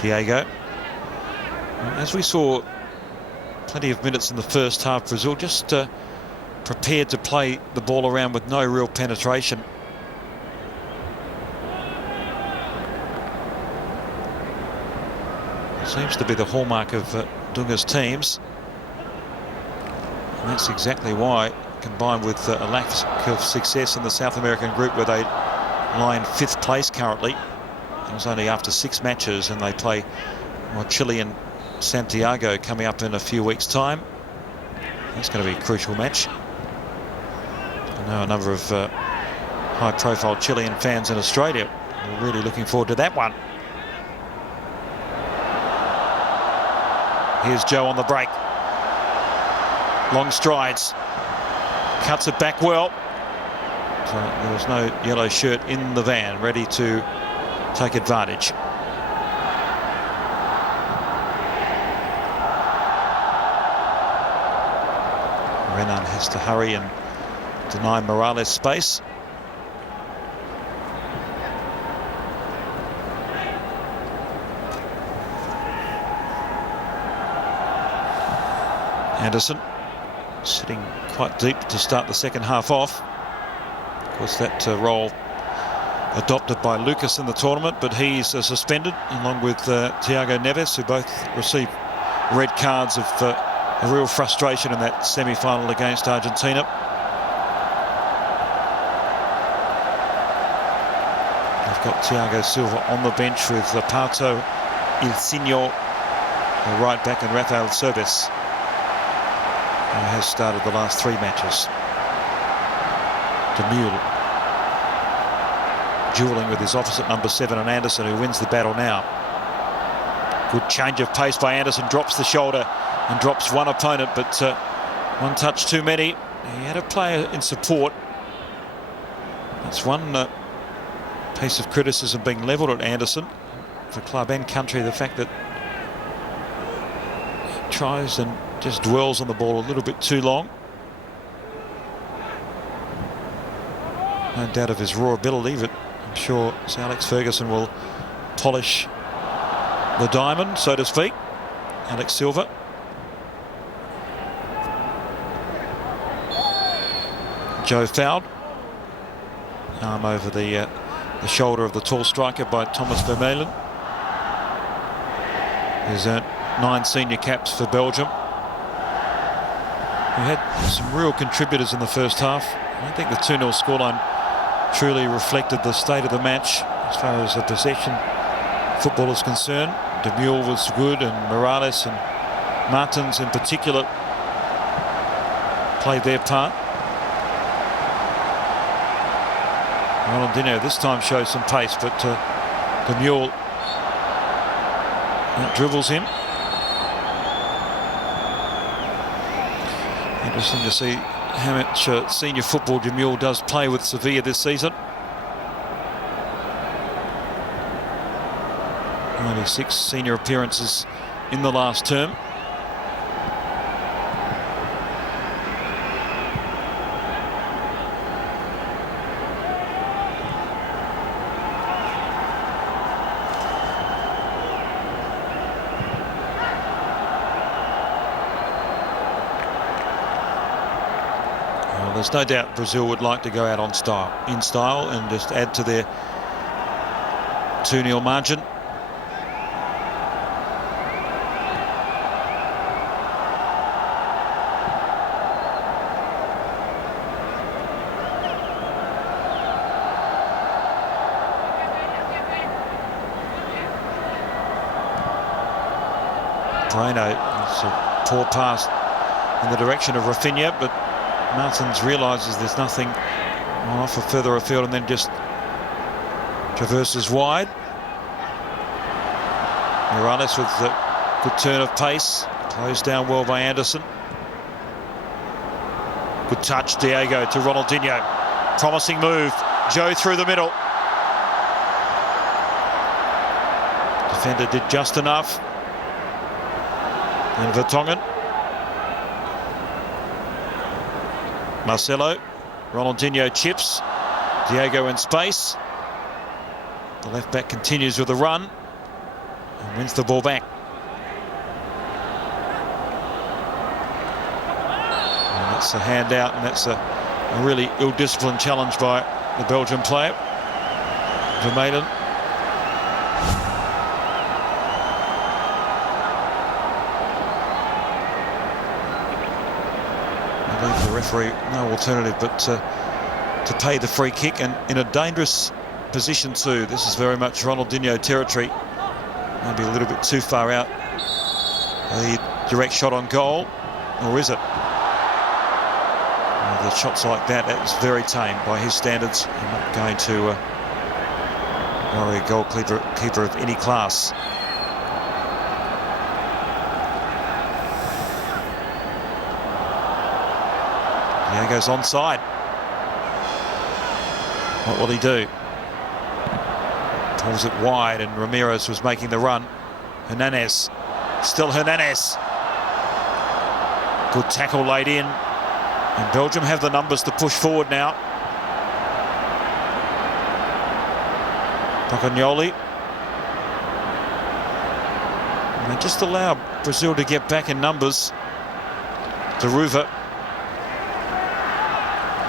Diego. As we saw, plenty of minutes in the first half, Brazil just prepared to play the ball around with no real penetration. It seems to be the hallmark of Dunga's teams. And that's exactly why, combined with a lack of success in the South American group, where they lie in 5th place currently. It was only after 6 matches, and they play Chile and Santiago coming up in a few weeks' time. That's going to be a crucial match. I know a number of high-profile Chilean fans in Australia are really looking forward to that one. Here's Joe on the break. Long strides. Cuts it back well. So there was no yellow shirt in the van, ready to take advantage. Renan has to hurry and deny Morales space. Anderson sitting quite deep to start the second half off. Of course, that role adopted by Lucas in the tournament, but he's suspended along with Thiago Neves, who both received red cards of a real frustration in that semi-final against Argentina. They've got Thiago Silva on the bench with Pato Ilsinho, the right back, and Rafael Service, who has started the last 3 matches. Demule dueling with his opposite number 7 and Anderson, who wins the battle now. Good change of pace by Anderson, drops the shoulder and drops one opponent, but one touch too many. He had a player in support. That's one piece of criticism being levelled at Anderson for club and country, the fact that he tries and just dwells on the ball a little bit too long. No doubt of his raw ability, but I'm sure Sir Alex Ferguson will polish the diamond, so to speak. Alex Silva. Joe fouled. Arm over the shoulder of the tall striker by Thomas Vermeulen, who's earned 9 senior caps for Belgium, who had some real contributors in the first half. I don't think the 2-0 scoreline truly reflected the state of the match as far as the possession football is concerned. Demule was good, and Morales and Martins in particular played their part. Ronaldinho this time shows some pace, but Demule dribbles him. Interesting to see how much senior football Demule does play with Sevilla this season. Only 6 senior appearances in the last term. There's no doubt Brazil would like to go out in style and just add to their 2-0 margin. Moreno, it's a poor pass in the direction of Rafinha, but Martins realises there's nothing off further afield and then just traverses wide. Morales with the good turn of pace, closed down well by Anderson. Good touch, Diego to Ronaldinho. Promising move, Joe through the middle. Defender did just enough. And Vertonghen. Marcelo, Ronaldinho chips, Diego in space. The left back continues with the run and wins the ball back. And that's a handout, and that's a really ill-disciplined challenge by the Belgian player, Vermeulen. The referee no alternative but to pay the free kick, and in a dangerous position too. This is very much Ronaldinho territory, maybe a little bit too far out. A direct shot on goal, or is it? The shots like that is very tame by his standards. I'm not going to worry a goalkeeper of any class. Diego's onside. What will he do? Pulls it wide, and Ramirez was making the run. Hernandez. Still Hernandez. Good tackle laid in. And Belgium have the numbers to push forward now. Pocagnoli. And they just allow Brazil to get back in numbers. Deruva.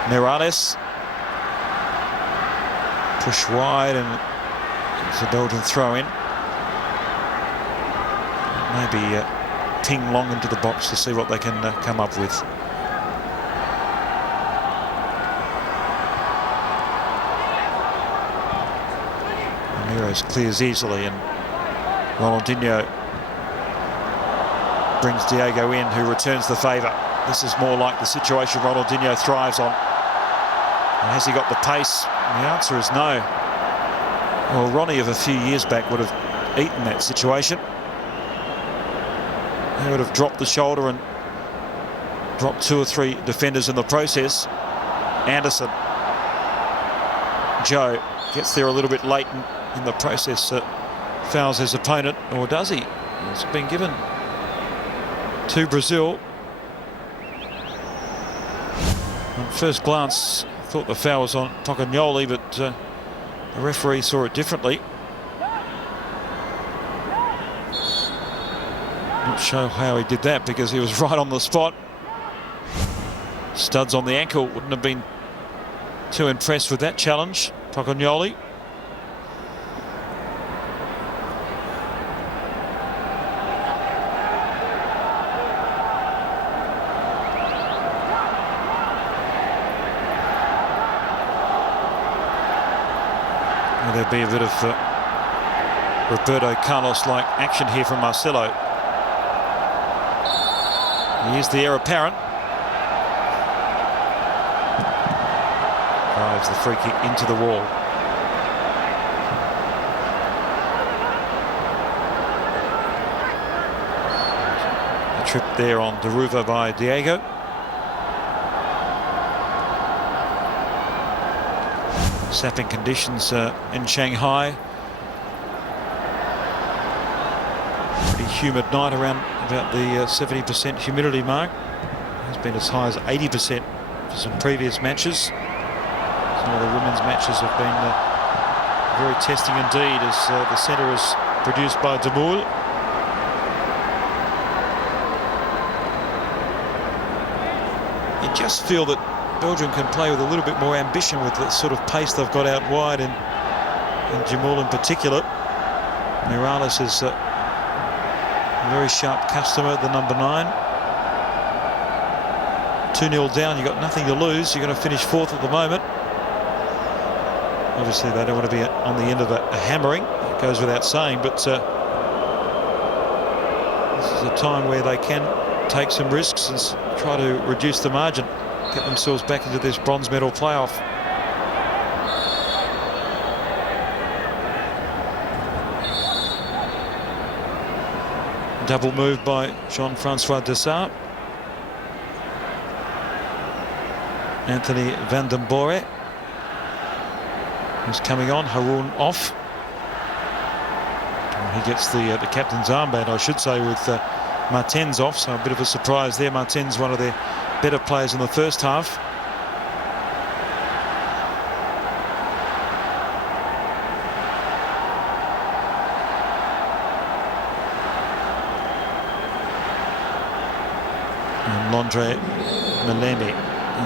Morales. Push wide, and it's a Belgian throw in. Maybe ping long into the box to see what they can come up with. Ramirez clears easily, and Ronaldinho brings Diego in, who returns the favour. This is more like the situation Ronaldinho thrives on. And has he got the pace? And the answer is no. Well, Ronnie of a few years back would have eaten that situation. He would have dropped the shoulder and dropped 2 or 3 defenders in the process. Anderson. Joe gets there a little bit late in the process, fouls his opponent, or does he? It's been given to Brazil. On first glance, I thought the foul was on Tocagnoli, but the referee saw it differently. Not sure how he did that, because he was right on the spot. Studs on the ankle, wouldn't have been too impressed with that challenge. Tocagnoli. There'll be a bit of Roberto Carlos-like action here from Marcelo. Here's the heir apparent. Drives the free kick into the wall. A trip there on Deruva by Diego. Sapping conditions in Shanghai. Pretty humid night, around about the 70% humidity mark. Has been as high as 80% for some previous matches. Some of the women's matches have been very testing indeed, as the centre is produced by Demoul. You just feel that Belgium can play with a little bit more ambition with the sort of pace they've got out wide, and Jamal in particular. Morales is a very sharp customer, the number 9. 2-0 down, you've got nothing to lose. You're going to finish 4th at the moment. Obviously they don't want to be on the end of a hammering, it goes without saying, but this is a time where they can take some risks and try to reduce the margin, get themselves back into this bronze medal playoff. Double move by Jean-Francois Dessart. Anthony Van den Bore, who's coming on. Haroun off. He gets the captain's armband, I should say, with Martens off, so a bit of a surprise there. Martens, one of their better players in the first half. And Londre Malemi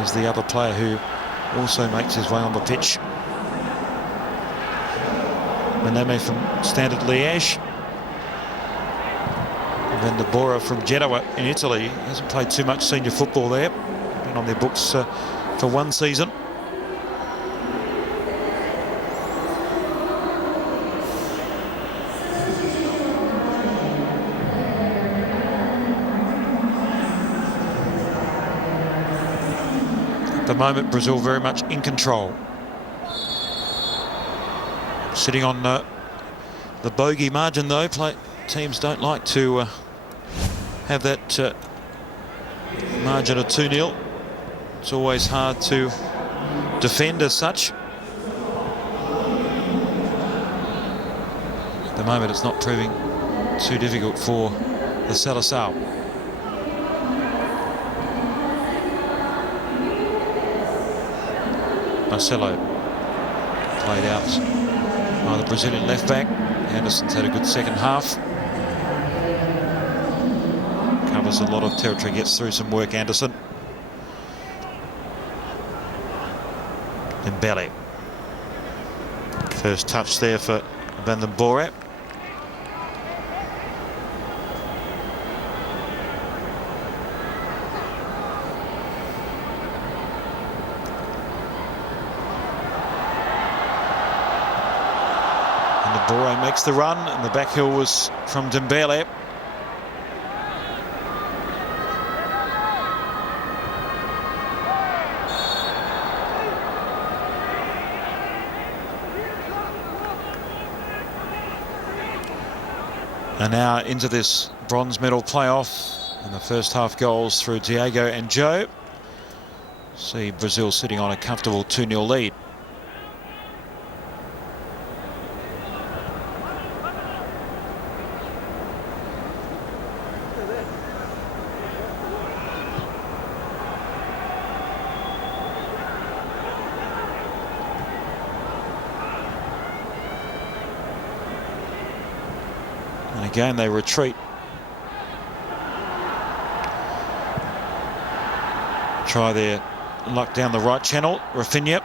is the other player who also makes his way on the pitch. Malemi from Standard Liège. And then the Bora from Genoa in Italy. Hasn't played too much senior football there. Been on their books for one season. At the moment, Brazil very much in control. Sitting on the bogey margin, though. Teams don't like to have that margin of 2-0. It's always hard to defend as such. At the moment, it's not proving too difficult for the Seleção. Marcelo played out by the Brazilian left back. Anderson's had a good second half. Covers a lot of territory, gets through some work, Anderson. Dembele. First touch there for Van den Bore. Bore makes the run, and the back heel was from Dembele. And now into this bronze medal playoff, and the first half goals through Diego and Joe. See Brazil sitting on a comfortable 2-0 lead. And again they retreat. Try their luck down the right channel. Rafinha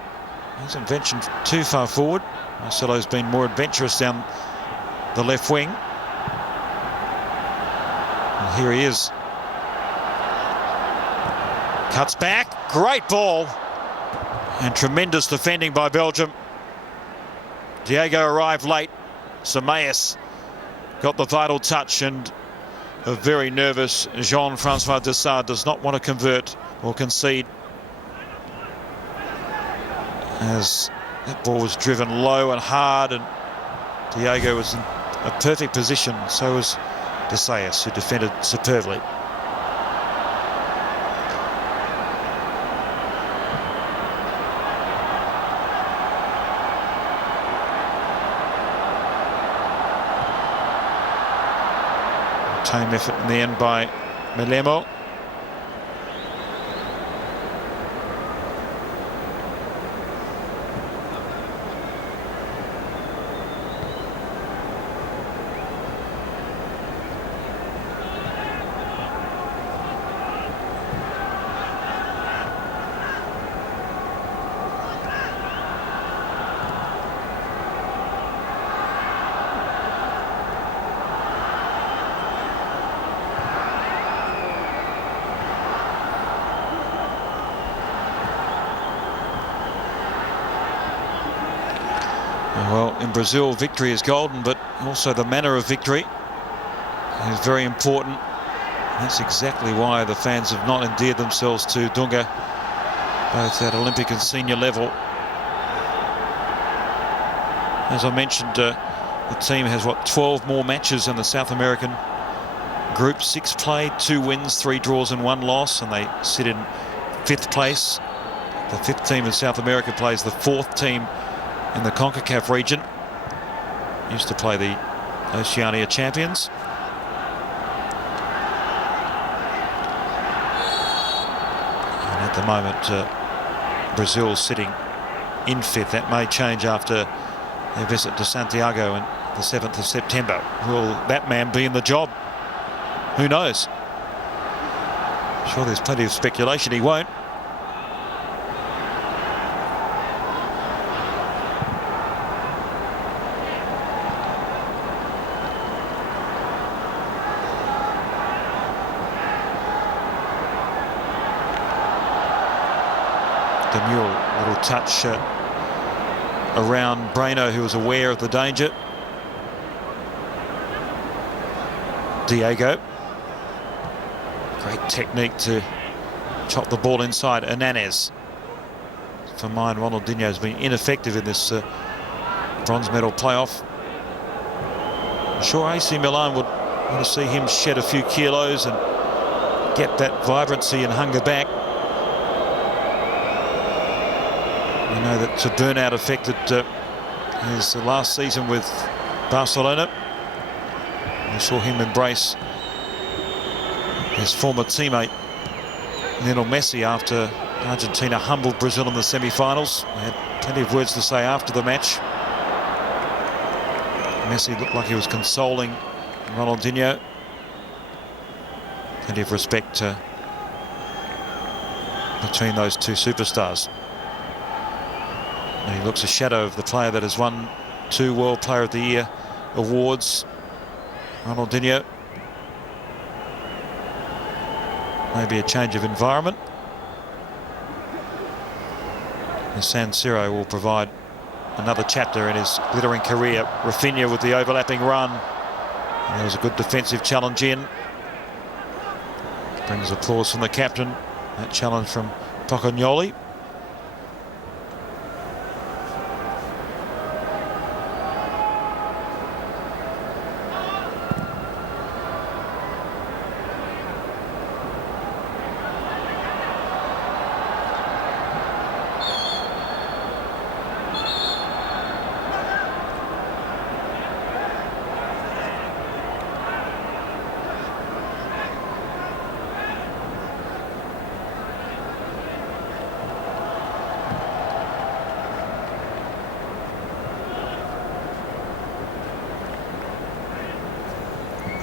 hasn't ventured too far forward. Marcelo's been more adventurous down the left wing. And here he is. Cuts back. Great ball. And tremendous defending by Belgium. Diego arrived late. Samaes got the vital touch, and a very nervous Jean-Francois Dessart does not want to convert or concede, as that ball was driven low and hard, and Diego was in a perfect position. So was Dessart, who defended superbly. Tame effort in the end by Milemo. Well, in Brazil, victory is golden, but also the manner of victory is very important. That's exactly why the fans have not endeared themselves to Dunga, both at Olympic and senior level. As I mentioned, the team has, 12 more matches in the South American group. 6 played, 2 wins, 3 draws and 1 loss, and they sit in 5th place. The 5th team in South America plays the 4th team in the CONCACAF region. Used to play the Oceania champions. And at the moment, Brazil sitting in 5th. That may change after their visit to Santiago on the 7th of September. Will that man be in the job? Who knows? Sure, there's plenty of speculation he won't. Demure, little touch around Breno, who was aware of the danger. Diego, great technique to chop the ball inside. Hernanes. For mine, Ronaldinho has been ineffective in this bronze medal playoff. I'm sure AC Milan would want to see him shed a few kilos and get that vibrancy and hunger back. We know that burnout affected his last season with Barcelona. We saw him embrace his former teammate Lionel Messi after Argentina humbled Brazil in the semi-finals. They had plenty of words to say after the match. Messi looked like he was consoling Ronaldinho. Plenty of respect between those two superstars. And he looks a shadow of the player that has won 2 World Player of the Year awards. Ronaldinho. Maybe a change of environment. The San Siro will provide another chapter in his glittering career. Rafinha with the overlapping run. And there was a good defensive challenge in. Brings applause from the captain. That challenge from Tocognoli.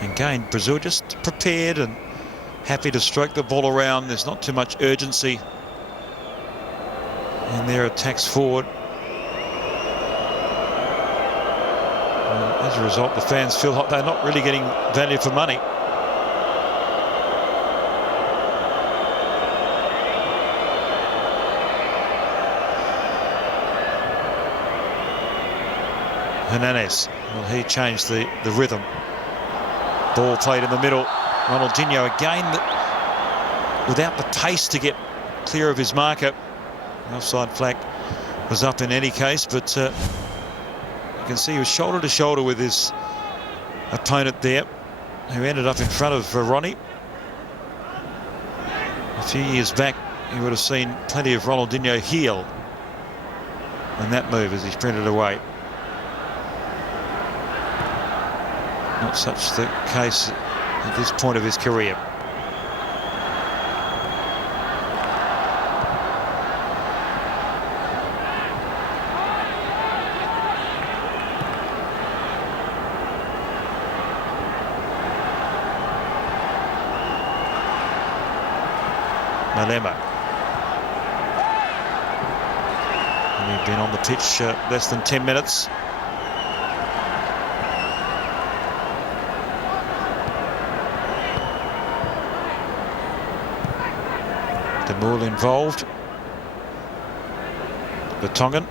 Again, Brazil just prepared and happy to stroke the ball around. There's not too much urgency in their attacks forward. And as a result, the fans feel like they're not really getting value for money. Hernandez, well, he changed the rhythm. Ball played in the middle. Ronaldinho again, without the pace to get clear of his marker. The offside flag was up in any case, but you can see he was shoulder to shoulder with his opponent there, who ended up in front of Ronnie. A few years back, you would have seen plenty of Ronaldinho heel in that move as he sprinted away. Not such the case at this point of his career. Malema. He's been on the pitch less than 10 minutes. Moore involved. Vertonghen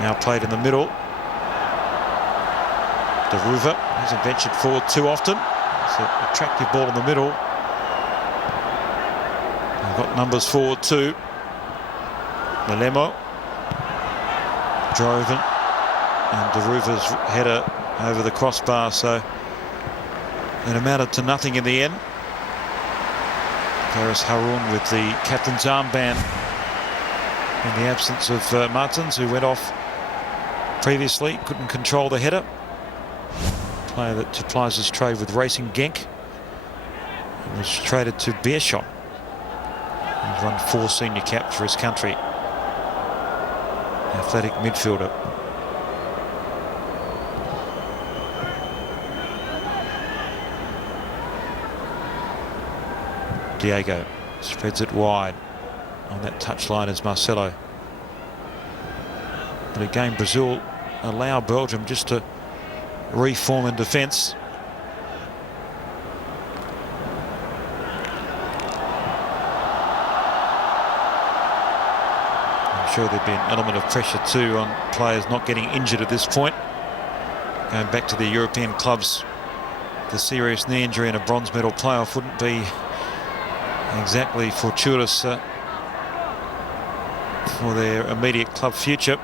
now played in the middle. De Ruva hasn't ventured forward too often. It's an attractive ball in the middle. They've got numbers forward too. Malemo, Joven, and De Ruva's header over the crossbar, so it amounted to nothing in the end. Faris Haroun with the captain's armband in the absence of Martins, who went off previously, couldn't control the header. Player that applies his trade with Racing Genk. He was traded to Beerschot. He's won 4 senior caps for his country. Athletic midfielder. Diego spreads it wide. On that touchline is Marcelo. But again, Brazil allow Belgium just to reform in defence. I'm sure there'd be an element of pressure too on players not getting injured at this point. Going back to the European clubs, the serious knee injury in a bronze medal playoff wouldn't be exactly fortuitous for their immediate club future.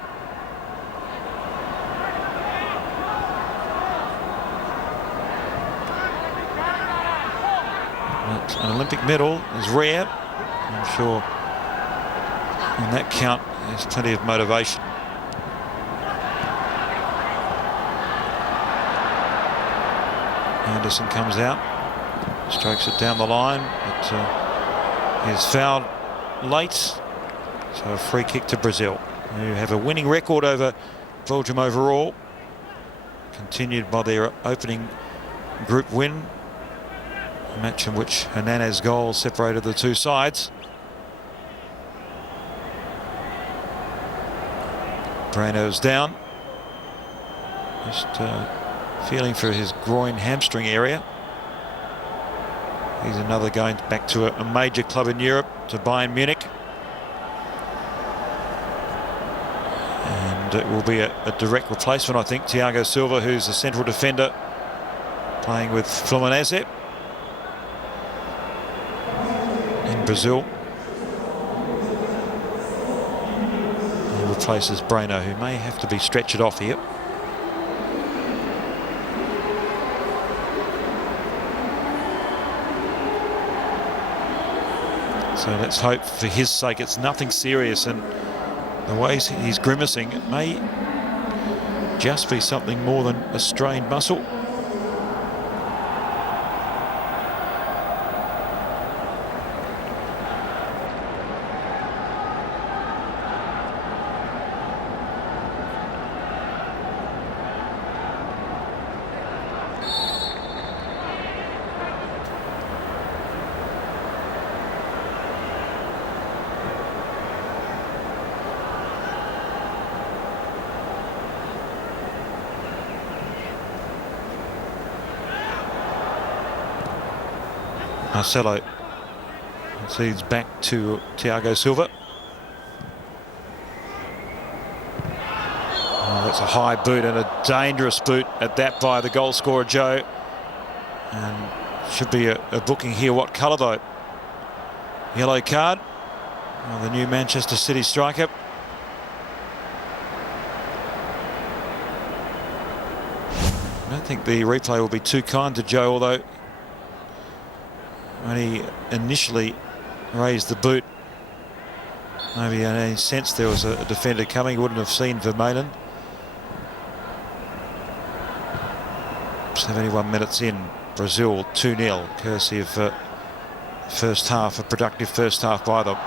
But an Olympic medal is rare. I'm sure on that count there's plenty of motivation. Anderson comes out, strokes it down the line, but is fouled late, so a free kick to Brazil, who have a winning record over Belgium overall, continued by their opening group win, a match in which Hernandez's goal separated the two sides. Brano's down, just feeling for his groin hamstring area. He's another going back to a major club in Europe, to Bayern Munich. And And it will be a direct replacement, I think. Thiago Silva, who's a central defender, playing with Fluminense in Brazil. He replaces Breno, who may have to be stretched off here. So let's hope for his sake it's nothing serious, and the ways he's grimacing, it may just be something more than a strained muscle. Marcelo concedes back to Thiago Silva. Oh, that's a high boot, and a dangerous boot at that by the goal scorer Joe. And should be a booking here. What colour though? Yellow card. Oh, the new Manchester City striker. I don't think the replay will be too kind to Joe, although when he initially raised the boot, maybe in any sense there was a defender coming, wouldn't have seen Vermaelen. 71 minutes in, Brazil 2-0, courtesy of first half, a productive first half by them.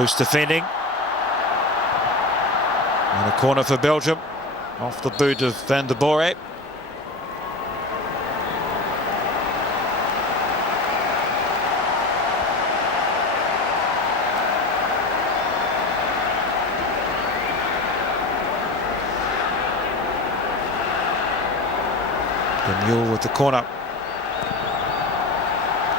Loose defending. And a corner for Belgium, off the boot of Van der Boer. Mule with the corner.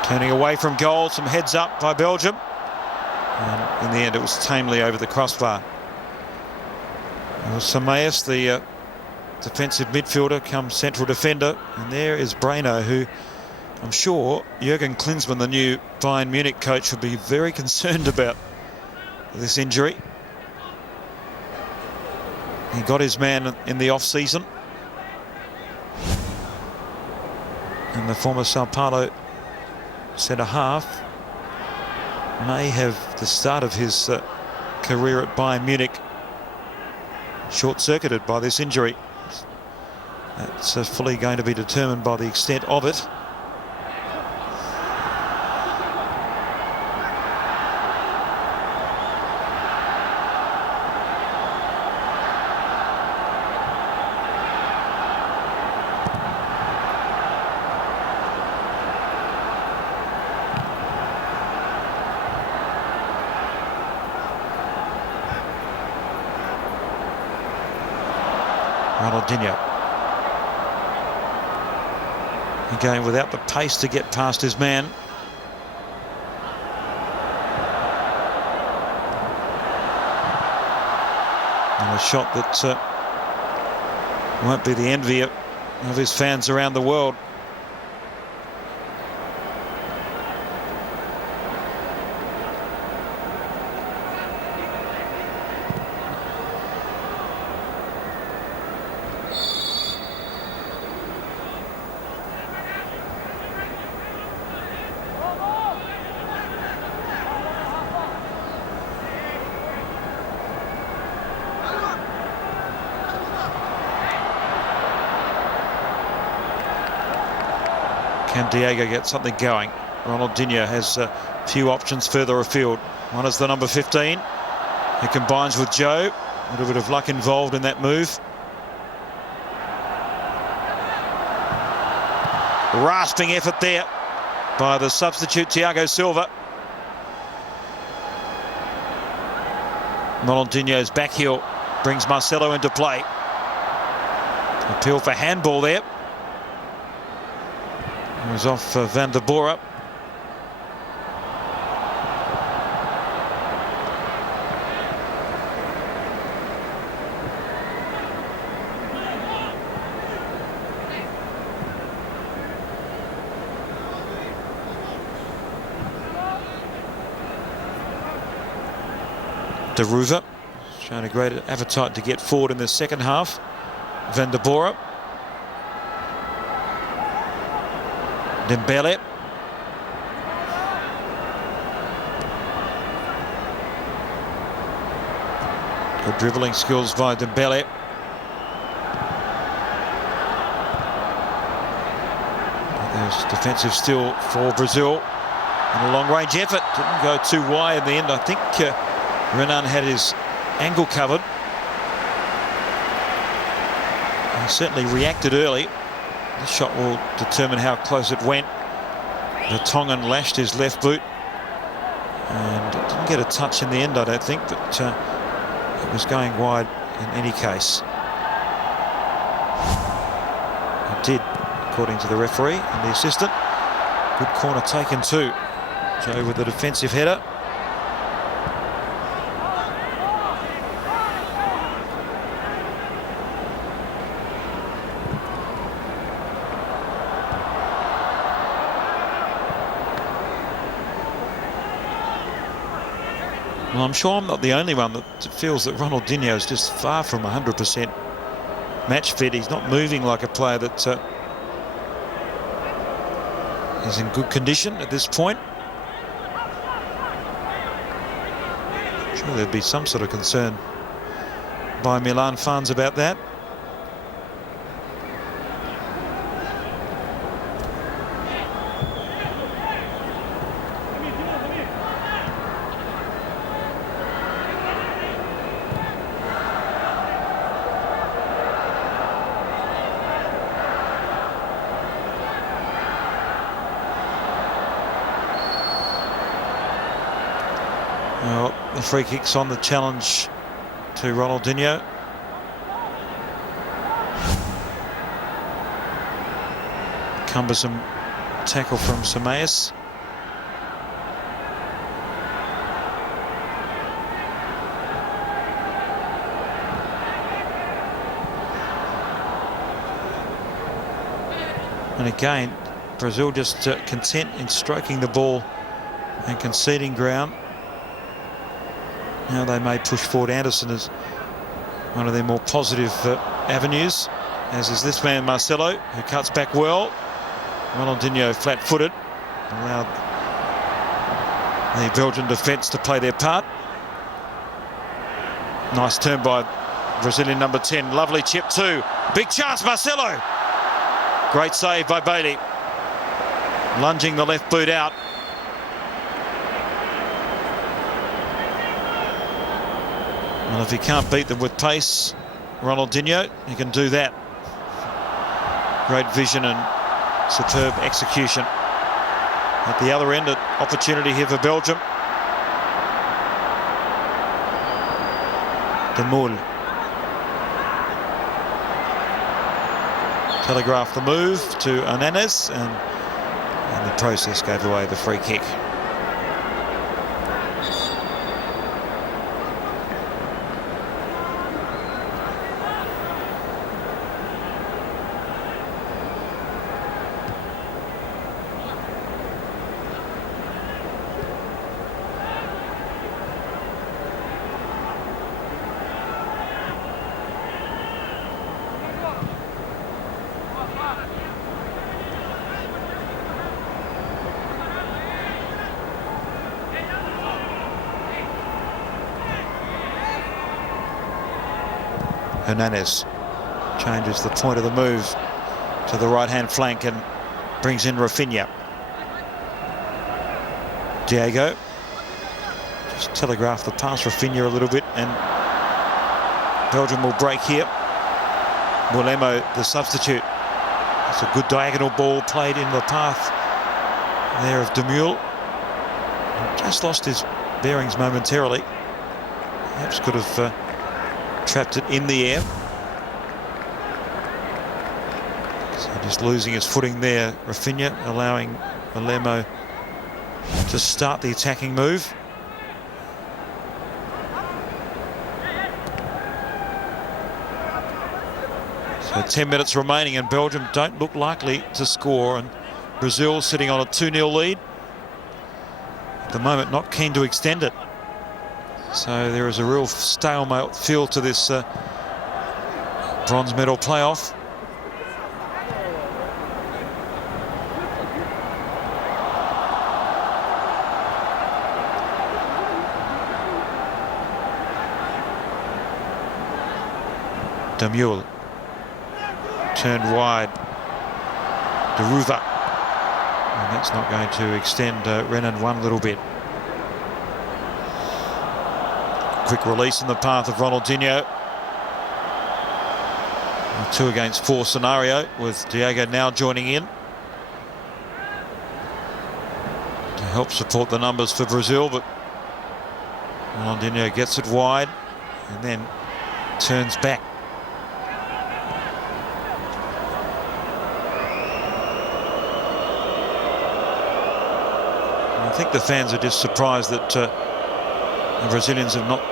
Turning away from goal, some heads up by Belgium. And in the end it was tamely over the crossbar. It was Samaeus, the defensive midfielder, come central defender. And there is Breno, who I'm sure Jurgen Klinsmann, the new Bayern Munich coach, will be very concerned about this injury. He got his man in the off-season. And the former Sao Paulo centre-half may have the start of his career at Bayern Munich short-circuited by this injury. That's fully going to be determined by the extent of it. Ronaldinho. Again, without the pace to get past his man. And a shot that won't be the envy of his fans around the world. Can Diego get something going? Ronaldinho has a few options further afield. One is the number 15. He combines with Joe. A little bit of luck involved in that move. Rasping effort there by the substitute Thiago Silva. Ronaldinho's back heel brings Marcelo into play. Appeal for handball there. It was off Van der Boer. De Ruva showing a great appetite to get forward in the second half. Van der Bora. Dembele. Good dribbling skills by Dembele. There's defensive still for Brazil. And a long-range effort. Didn't go too wide in the end. I think Renan had his angle covered. He certainly reacted early. This shot will determine how close it went. The Tongan lashed his left boot and didn't get a touch in the end, I don't think, but it was going wide in any case. It did, according to the referee and the assistant. Good corner taken too. Joe with the defensive header. Well, I'm sure I'm not the only one that feels that Ronaldinho is just far from 100% match fit. He's not moving like a player that is in good condition at this point. I'm sure there'd be some sort of concern by Milan fans about that. Well, the free kick's on the challenge to Ronaldinho. Cumbersome tackle from Samaes. And again, Brazil just content in stroking the ball and conceding ground. Now they may push forward Anderson as one of their more positive avenues, as is this man Marcelo, who cuts back well. Ronaldinho flat-footed, allowed the Belgian defence to play their part. Nice turn by Brazilian number 10. Lovely chip too. Big chance, Marcelo. Great save by Bailey. Lunging the left boot out. Well, if he can't beat them with pace, Ronaldinho, he can do that. Great vision and superb execution. At the other end, an opportunity here for Belgium. De Moule. Telegraphed the move to Hernanes, and in the process gave away the free kick. Hernanes changes the point of the move to the right-hand flank and brings in Rafinha. Diego just telegraphed the pass Rafinha a little bit, and Belgium will break here. Mulemo, the substitute. It's a good diagonal ball played in the path there of De Moule. Just lost his bearings momentarily. Perhaps could have trapped it in the air. So just losing his footing there, Rafinha, allowing Mulemo to start the attacking move. So 10 minutes remaining and Belgium don't look likely to score, and Brazil sitting on a 2-0 lead. At the moment, not keen to extend it. So there is a real stalemate feel to this bronze medal playoff. Demule turned wide. Deruva, and that's not going to extend Renan one little bit. Quick release in the path of Ronaldinho. A 2 against 4 scenario with Diego now joining in to help support the numbers for Brazil, but Ronaldinho gets it wide and then turns back. I think the fans are just surprised that the Brazilians have not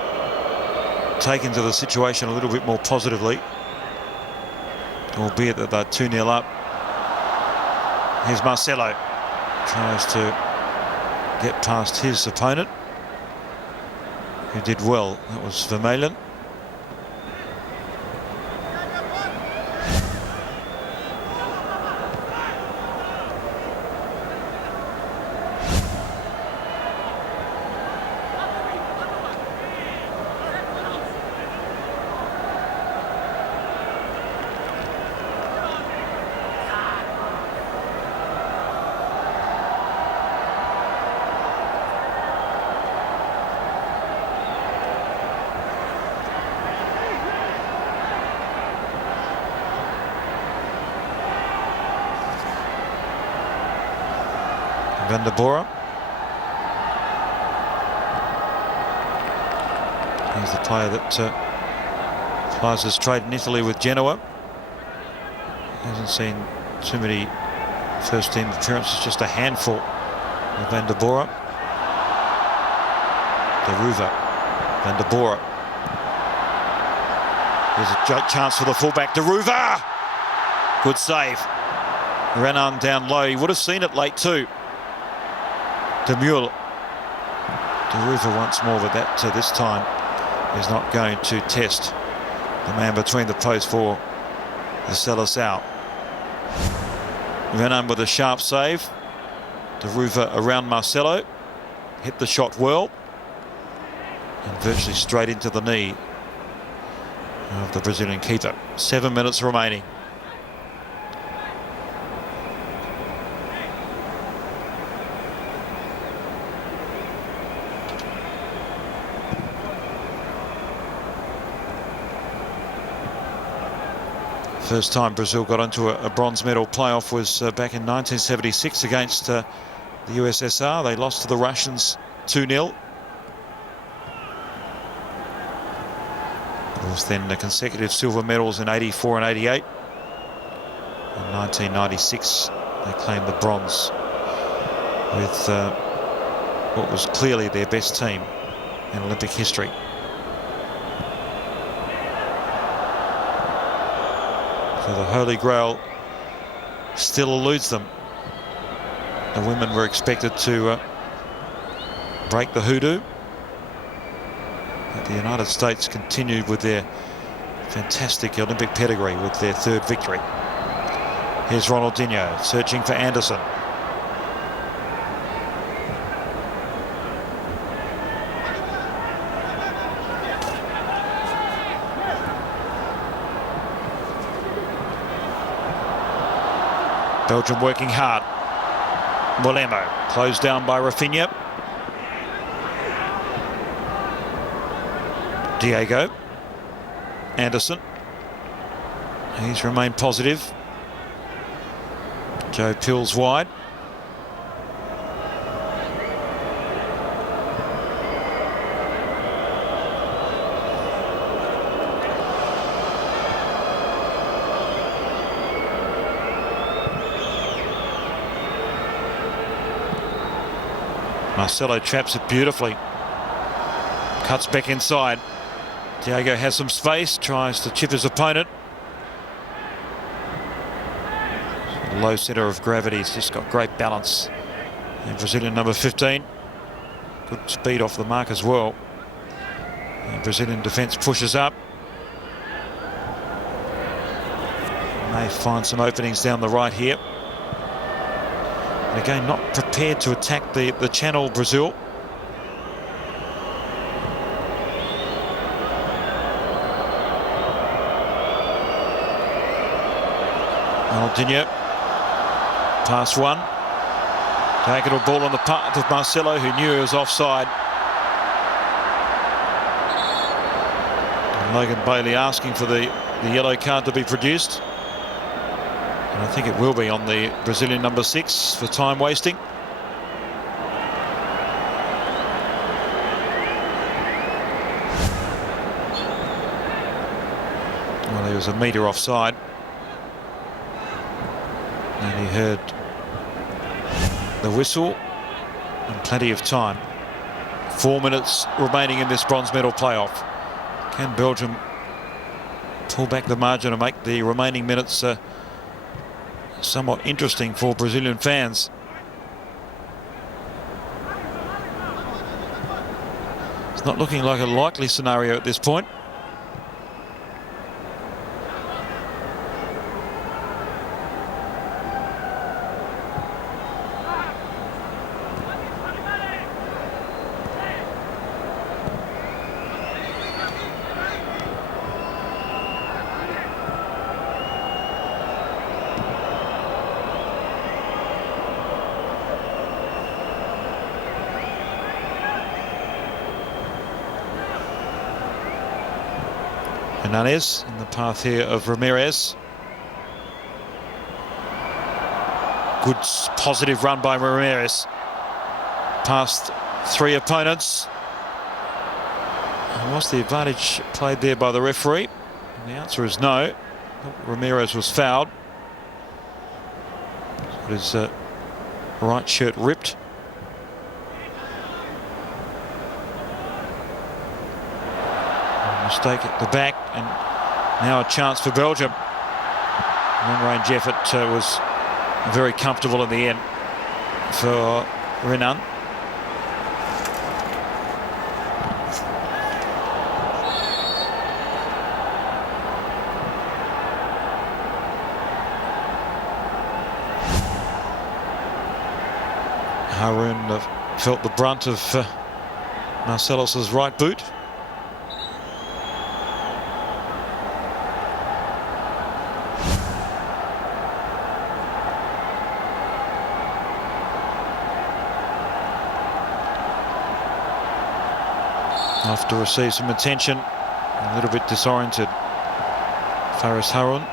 taken to the situation a little bit more positively, albeit that they're 2-0 up. Here's Marcelo, tries to get past his opponent, who did well. That was Vermeulen. Van der Bora. He's the player that plies his trade in Italy with Genoa. Hasn't seen too many first team appearances, just a handful of Van der Bora. Deruva, Van der Bora. There's a chance for the fullback, Deruva! Good save. Renan down low, he would have seen it late too. Demule. Deruva once more, but that this time is not going to test the man between the posts for the Seleção. Renan with a sharp save. Deruva around Marcelo. Hit the shot well. And virtually straight into the knee of the Brazilian keeper. 7 minutes remaining. First time Brazil got into a bronze medal playoff was back in 1976 against the USSR. They lost to the Russians 2-0. There was then the consecutive silver medals in 84 and 88. In 1996 they claimed the bronze with what was clearly their best team in Olympic history. So the Holy Grail still eludes them. The women were expected to break the hoodoo. But the United States continued with their fantastic Olympic pedigree with their third victory. Here's Ronaldinho searching for Anderson. Belgium working hard. Mulemo closed down by Rafinha. Diego. Anderson. He's remained positive. Joe Pills wide. Marcelo traps it beautifully. Cuts back inside. Diego has some space, tries to chip his opponent. Low centre of gravity, he's just got great balance. And Brazilian number 15. Good speed off the mark as well. The Brazilian defence pushes up. May find some openings down the right here. And again, not prepared to attack the channel, Brazil. Ronaldinho. Pass one. Diagonal ball on the path of Marcelo, who knew he was offside. And Logan Bailey asking for the yellow card to be produced. And I think it will be on the Brazilian number 6 for time wasting. Well, he was a metre offside. And he heard the whistle and plenty of time. 4 minutes remaining in this bronze medal playoff. Can Belgium pull back the margin and make the remaining minutes somewhat interesting for Brazilian fans? It's not looking like a likely scenario at this point. Hernandez in the path here of Ramirez. Good positive run by Ramirez. Past 3 opponents. And what's the advantage played there by the referee? And the answer is no. Ramirez was fouled. His right shirt ripped. Mistake at the back, and now a chance for Belgium. Long-range effort was very comfortable in the end for Renan. Haroun felt the brunt of Marcelos's right boot. Off to receive some attention, a little bit disoriented. Faris Haroun.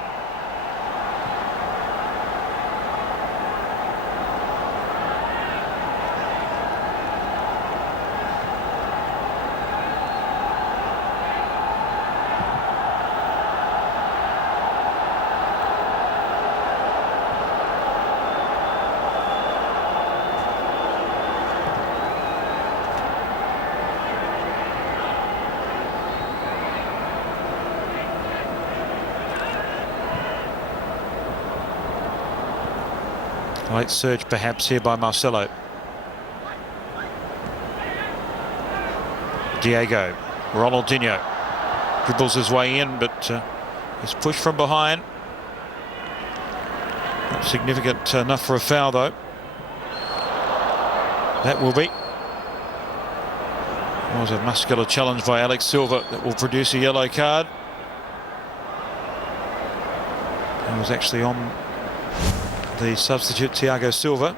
Late surge perhaps here by Marcelo. Diego. Ronaldinho dribbles his way in, but is pushed from behind. Not significant enough for a foul though. That will be. It was a muscular challenge by Alex Silva that will produce a yellow card. It was actually on the substitute Thiago Silva.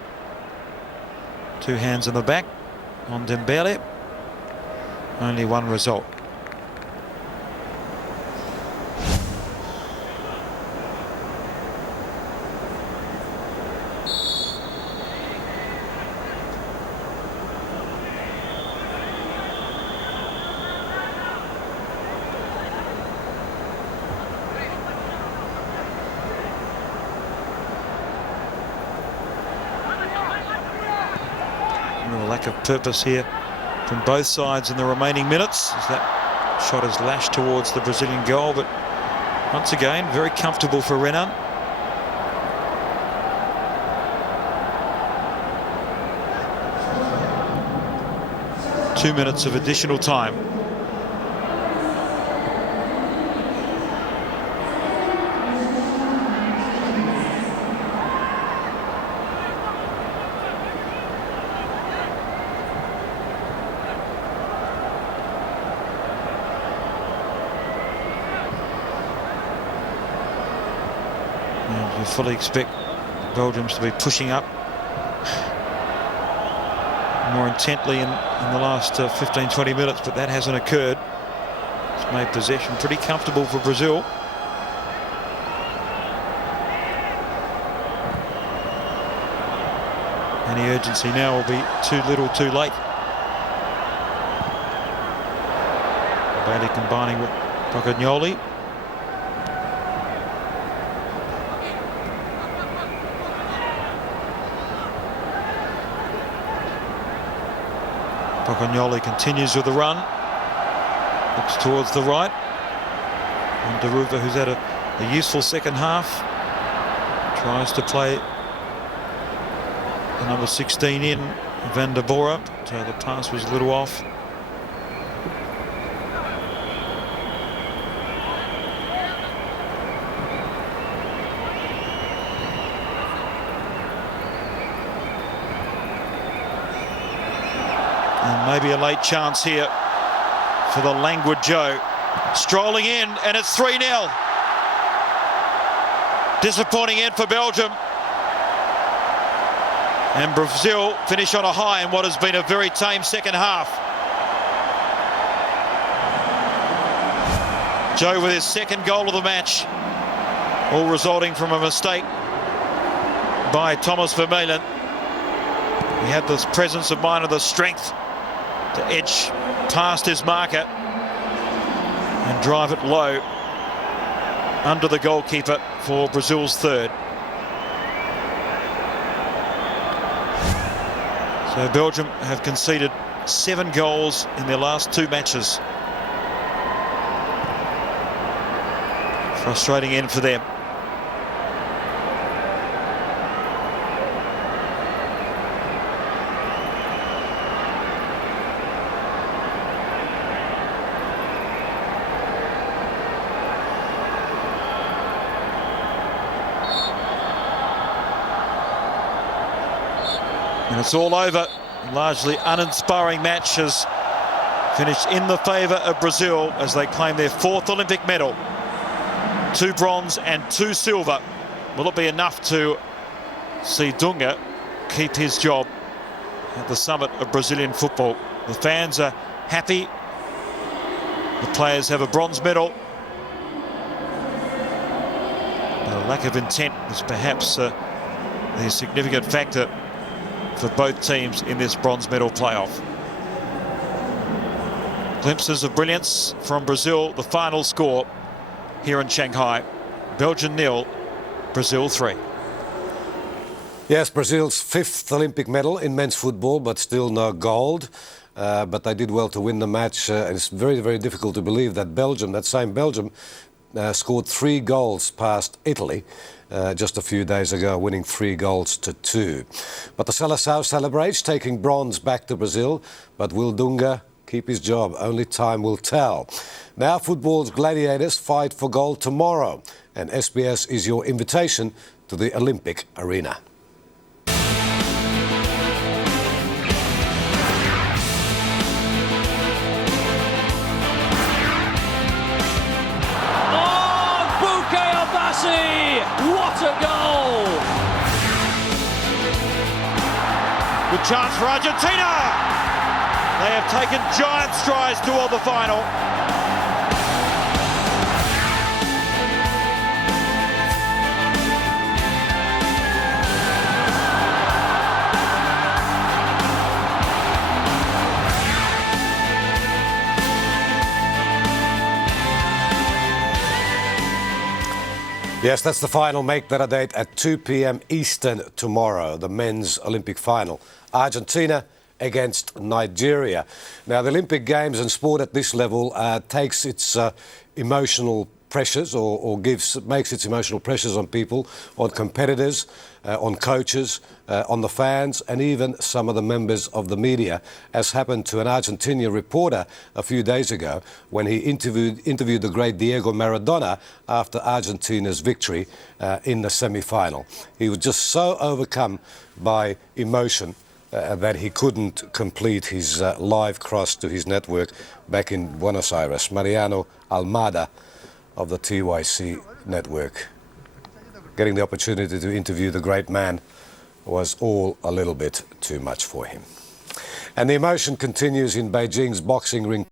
2 hands in the back on Dembele. Only one result. A lack of purpose here from both sides in the remaining minutes, as that shot is lashed towards the Brazilian goal, but once again very comfortable for Renan. Two minutes of additional time. fully expect the Belgians to be pushing up more intently in the last 15-20 minutes, but that hasn't occurred. It's made possession pretty comfortable for Brazil. Any urgency now will be too little too late. Bailey combining with Pocagnoli. Pocagnoli continues with the run. Looks towards the right. And Deruva, who's had a useful second half, tries to play the number 16 in, Van der Bora. So the pass was a little off. And maybe a late chance here for the languid Joe. Strolling in, and it's 3-0. Disappointing end for Belgium. And Brazil finish on a high in what has been a very tame second half. Joe with his second goal of the match, all resulting from a mistake by Thomas Vermeulen. He had this presence of mind and the strength to edge past his marker and drive it low under the goalkeeper for Brazil's third. So Belgium have conceded 7 goals in their last 2 matches. Frustrating end for them. And it's all over. A largely uninspiring match has finished in the favour of Brazil as they claim their 4th Olympic medal. 2 bronze and 2 silver. Will it be enough to see Dunga keep his job at the summit of Brazilian football? The fans are happy. The players have a bronze medal. The lack of intent was perhaps the significant factor for both teams in this bronze medal playoff. Glimpses of brilliance from Brazil. The final score here in Shanghai. Belgium 0, Brazil 3. Yes, Brazil's 5th Olympic medal in men's football, but still no gold. But they did well to win the match. It's very, very difficult to believe that Belgium, that same Belgium, scored 3 goals past Italy just a few days ago, winning 3-2. But the Seleção celebrates, taking bronze back to Brazil. But will Dunga keep his job? Only time will tell. Now football's gladiators fight for gold tomorrow. And SBS is your invitation to the Olympic arena. What a goal! Good chance for Argentina. They have taken giant strides toward the final. Yes, that's the final. Make that a date at 2 p.m. Eastern tomorrow, the men's Olympic final. Argentina against Nigeria. Now, the Olympic Games and sport at this level takes its emotional pressures or makes its emotional pressures on people, on competitors, on coaches, on the fans, and even some of the members of the media, as happened to an Argentinian reporter a few days ago when he interviewed the great Diego Maradona after Argentina's victory in the semi-final. He was just so overcome by emotion that he couldn't complete his live cross to his network back in Buenos Aires. Mariano Almada of the TYC network. getting the opportunity to interview the great man was all a little bit too much for him. And the emotion continues in Beijing's boxing ring.